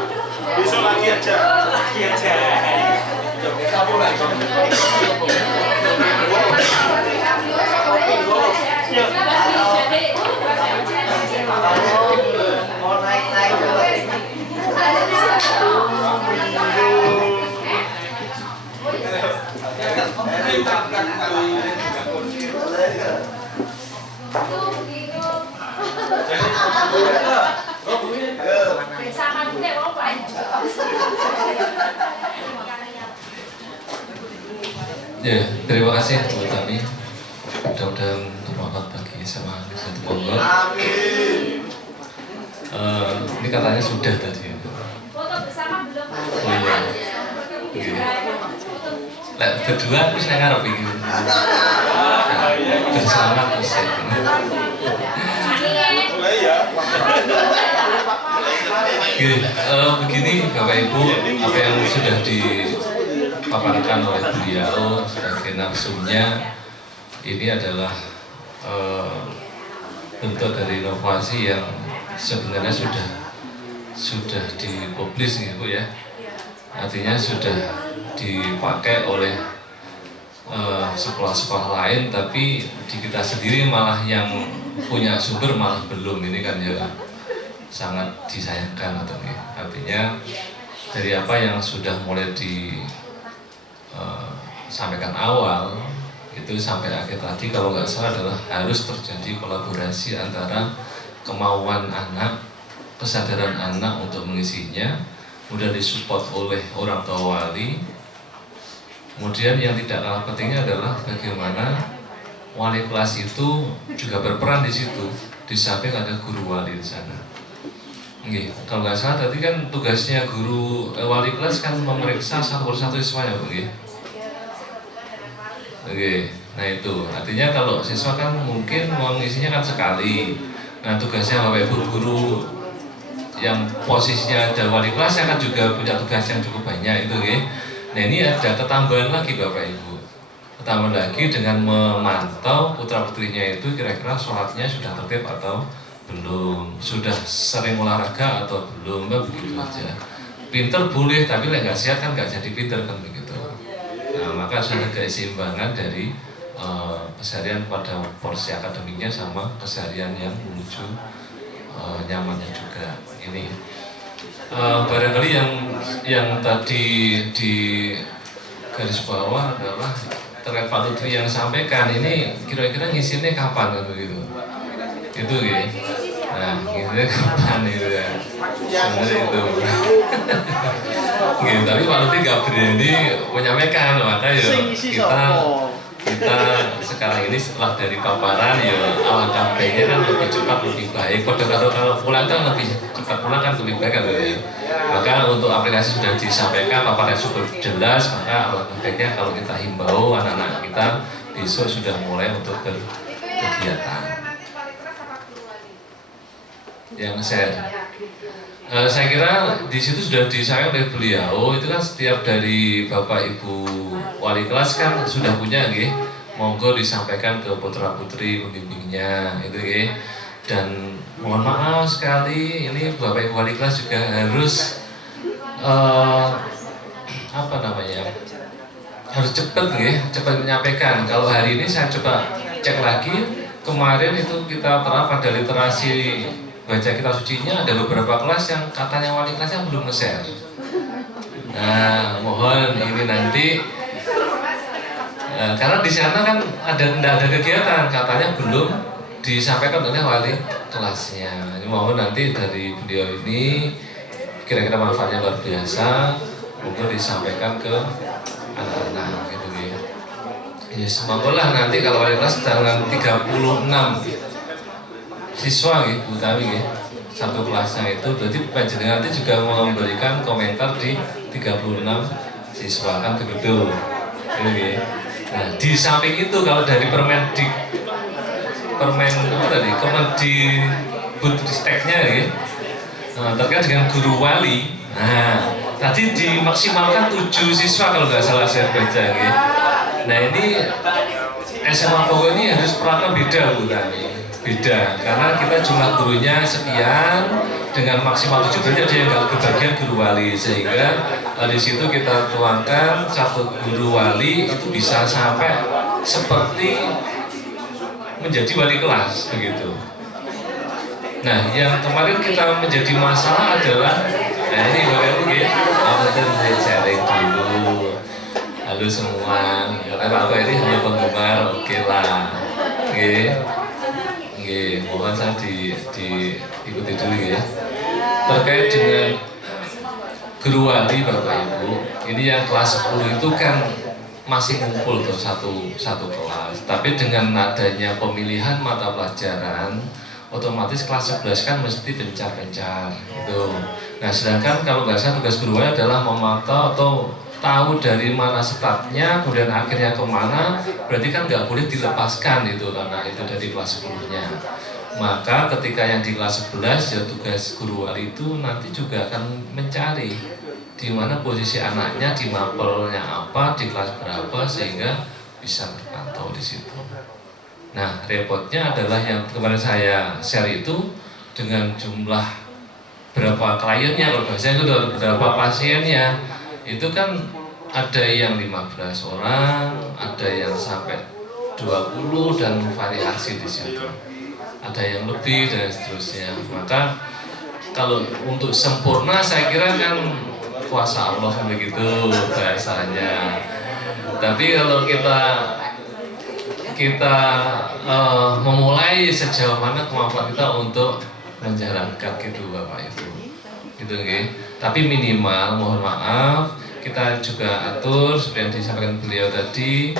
Besok lagi aja. Mau naik-naik. Ya, terima kasih buat kami. Mudah-mudahan bermanfaat bagi sama satu pondok. Ini katanya sudah tadi. Foto bersama belum? Oh iya. Lah berdua aku saya ngarep iki. Bersama bisa. Mulai ya. Begini Bapak Ibu, apa yang sudah dipaparkan oleh beliau sebagai narsumnya, ini adalah bentuk dari inovasi yang sebenarnya sudah dipublis nih Bu ya. Artinya sudah dipakai oleh sekolah-sekolah lain, tapi di kita sendiri malah yang punya sumber malah belum. Ini kan ya sangat disayangkan atau ya. Artinya dari apa yang sudah mulai disampaikan awal itu sampai akhir tadi, kalau nggak salah adalah harus terjadi kolaborasi antara kemauan anak, kesadaran anak untuk mengisinya, kemudian disupport oleh orang tua wali. Kemudian yang tidak kalah pentingnya adalah bagaimana wali kelas itu juga berperan di situ, di samping ada guru wali di sana. Oke, kalau nggak salah tadi kan tugasnya guru wali kelas kan memeriksa satu persatu siswanya, oke? Oke, nah itu artinya kalau siswa kan mungkin mengisinya kan sekali. Nah tugasnya Bapak Ibu guru yang posisinya ada wali kelas kan juga punya tugas yang cukup banyak itu, oke? Nah ini ada ketambahan lagi Bapak Ibu, Tambah lagi dengan memantau putra-putrinya itu kira-kira sholatnya sudah tertib atau belum, sudah sering olahraga atau belum, begitu aja. Pinter boleh, tapi nggak sehat kan nggak jadi pinter kan begitu. Nah, maka harus ada keseimbangan dari keseharian pada porsi akademiknya sama keseharian yang menuju nyamannya juga. Ini barangkali yang tadi di garis bawah adalah terkait Pak Lutfi yang sampaikan ini kira-kira ngisinya kapan kan begitu? Itu ya. Nah, ngisinya kapan itu ya? Sebenarnya itu. Gitu, tapi Pak Lutfi nggak berani menyampaikan, maka ya kita sekarang ini setelah dari paparan ya alangkah baiknya kan lebih cepat lebih baik. Kalau pulang kan lebih cepat pulang kan lebih baik kan ya. Maka untuk aplikasi sudah disampaikan, paparannya cukup jelas, maka alangkah baiknya kalau kita himbau anak-anak kita besok sudah mulai untuk berkegiatan. Yang saya kira di situ sudah disampaikan oleh beliau, itu kan setiap dari Bapak Ibu wali kelas kan sudah punya nggih, monggo disampaikan ke putra-putri pembimbingnya itu nggih. Dan mohon maaf sekali ini Bapak Ibu wali kelas juga harus harus cepat menyampaikan. Kalau hari ini saya coba cek lagi, kemarin itu kita terapkan pada literasi baca kitab sucinya ada beberapa kelas yang katanya wali kelasnya belum nge-share. Nah, mohon ini nanti karena di sana kan tidak ada kegiatan, katanya belum disampaikan oleh wali kelasnya. Ini mohon nanti dari beliau ini kira-kira manfaatnya luar biasa, mungkin disampaikan ke anak-anak gitu ya. Ya semoga nanti kalau wali kelas dengan 36 siswa gitu, tapi satu kelasnya itu, berarti panjenengan nanti juga memberikan komentar di 36 siswa kan begitu. Nah di samping itu kalau dari Kemendikbudristeknya ya, terkait dengan guru wali. Nah tadi dimaksimalkan 7 siswa kalau nggak salah saya baca ya. Nah ini SMA Pogo ini harus perlakuan beda Bu Tani. Beda, karena kita jumlah gurunya sekian dengan maksimal 7 berarti ada yang nggak kebagian guru wali, sehingga di situ kita tuangkan satu guru wali itu bisa sampai seperti menjadi wali kelas begitu. Nah yang kemarin kita menjadi masalah adalah ini Bapak Ibu saya sharing dulu. Halo semua, karena Pak ini hanya penggemar, oke lah. Mohon saya diikuti dulu ya. Terkait dengan guru wali Bapak Ibu, ini yang kelas 10 itu kan masih ngumpul tuh satu kelas. Tapi dengan adanya pemilihan mata pelajaran, otomatis kelas 11 kan mesti pencar-pencar gitu. Nah sedangkan kalau nggak salah tugas guru wali adalah memantau atau tahu dari mana startnya, kemudian akhirnya kemana, berarti kan nggak boleh dilepaskan itu karena itu dari kelas 10-nya. Maka ketika yang di kelas 11 ya tugas guru wali itu nanti juga akan mencari di mana posisi anaknya, di mapelnya apa, di kelas berapa sehingga bisa terpantau di situ. Nah repotnya adalah yang kemarin saya share itu dengan jumlah berapa kliennya, kalau bahasanya itu berapa pasiennya. Itu kan ada yang 15 orang, ada yang sampai 20 dan variasi di situ. Ada yang lebih dan seterusnya. Maka kalau untuk sempurna saya kira kan kuasa Allah begitu bahasanya. Tapi kalau kita memulai sejauh mana kemampuan kita untuk menjalankan gitu Bapak Ibu. Gitu nggih. Tapi minimal mohon maaf kita juga atur seperti yang disampaikan beliau tadi,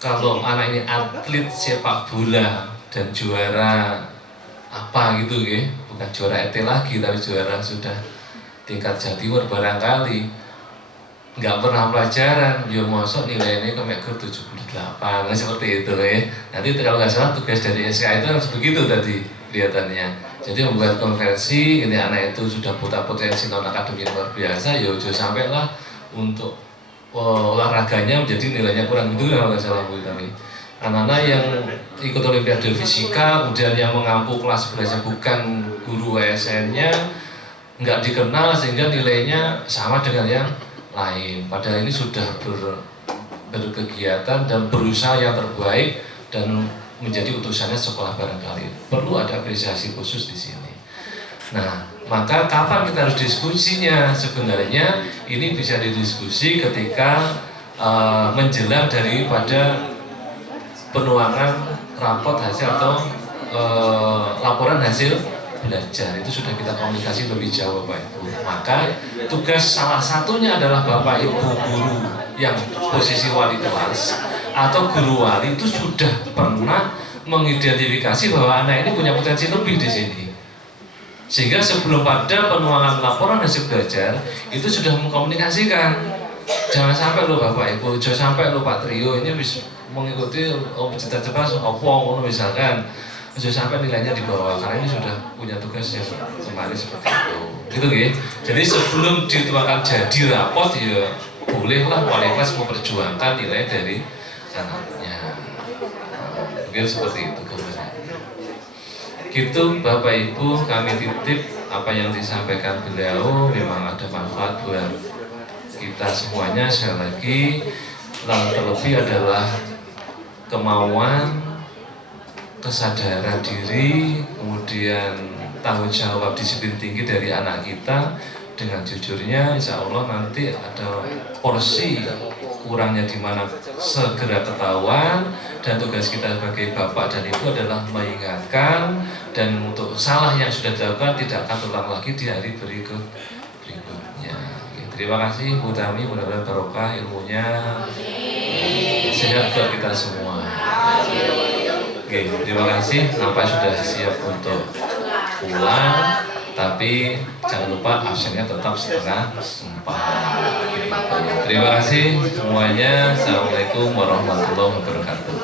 kalau anak ini atlet sepak bola dan juara apa gitu ya, bukan juara ET lagi tapi juara sudah tingkat Jawa Timur barangkali nggak pernah pelajaran, ya masuk nilainya ke Megur 78 seperti itu ya. Nanti kalau nggak salah tugas dari SK itu harus begitu tadi kelihatannya. Jadi membuat konversi, ini anak itu sudah punya potensi non akademik luar biasa, ya udah sampailah untuk olahraganya menjadi nilainya kurang, itu kalau nggak salah Bu Tami. Anak-anak yang ikut olimpiade fisika, kemudian yang mengampu kelas belajar bukan guru ASN-nya nggak dikenal sehingga nilainya sama dengan yang lain. Padahal ini sudah berkegiatan dan berusaha yang terbaik dan menjadi utusannya sekolah barangkali. Perlu ada apresiasi khusus di sini. Nah, maka kapan kita harus diskusinya? Sebenarnya ini bisa didiskusi ketika menjelang daripada penuangan rapot hasil atau laporan hasil belajar. Itu sudah kita komunikasi lebih jauh Bapak Ibu. Maka tugas salah satunya adalah Bapak Ibu guru yang posisi wali kelas atau guru wali itu sudah pernah mengidentifikasi bahwa anak ini punya potensi lebih di sini. Sehingga sebelum pada penuangan laporan hasil belajar itu sudah mengkomunikasikan. Jangan sampai lo Bapak Ibu, jangan sampai lo Pak Trio ini mengikuti cita-cita opo misalkan, jangan sampai nilainya di bawah karena ini sudah punya tugas yang kemarin seperti itu. Gitu ya. Jadi sebelum dituangkan jadi rapot ya bolehlah wali kelas memperjuangkan nilai dari anaknya. Mungkin seperti itu kemudian. Gitu Bapak Ibu, kami titip apa yang disampaikan beliau memang ada manfaat buat kita semuanya. Sekali lagi, yang terlebih adalah kemauan, kesadaran diri, kemudian tanggung jawab disiplin tinggi dari anak kita. Dengan jujurnya, insya Allah nanti ada porsi kurangnya di mana segera ketahuan, dan tugas kita sebagai bapak dan ibu adalah mengingatkan dan untuk salah yang sudah dilakukan tidak akan terulang lagi di hari berikutnya. Terima kasih Bu Tami, mudah-mudahan barokah ilmunya, sehat buat kita semua. Oke, terima kasih. Nampak sudah siap untuk pulang, tapi jangan lupa absennya tetap 3:30. Terima kasih semuanya. Assalamualaikum warahmatullahi wabarakatuh.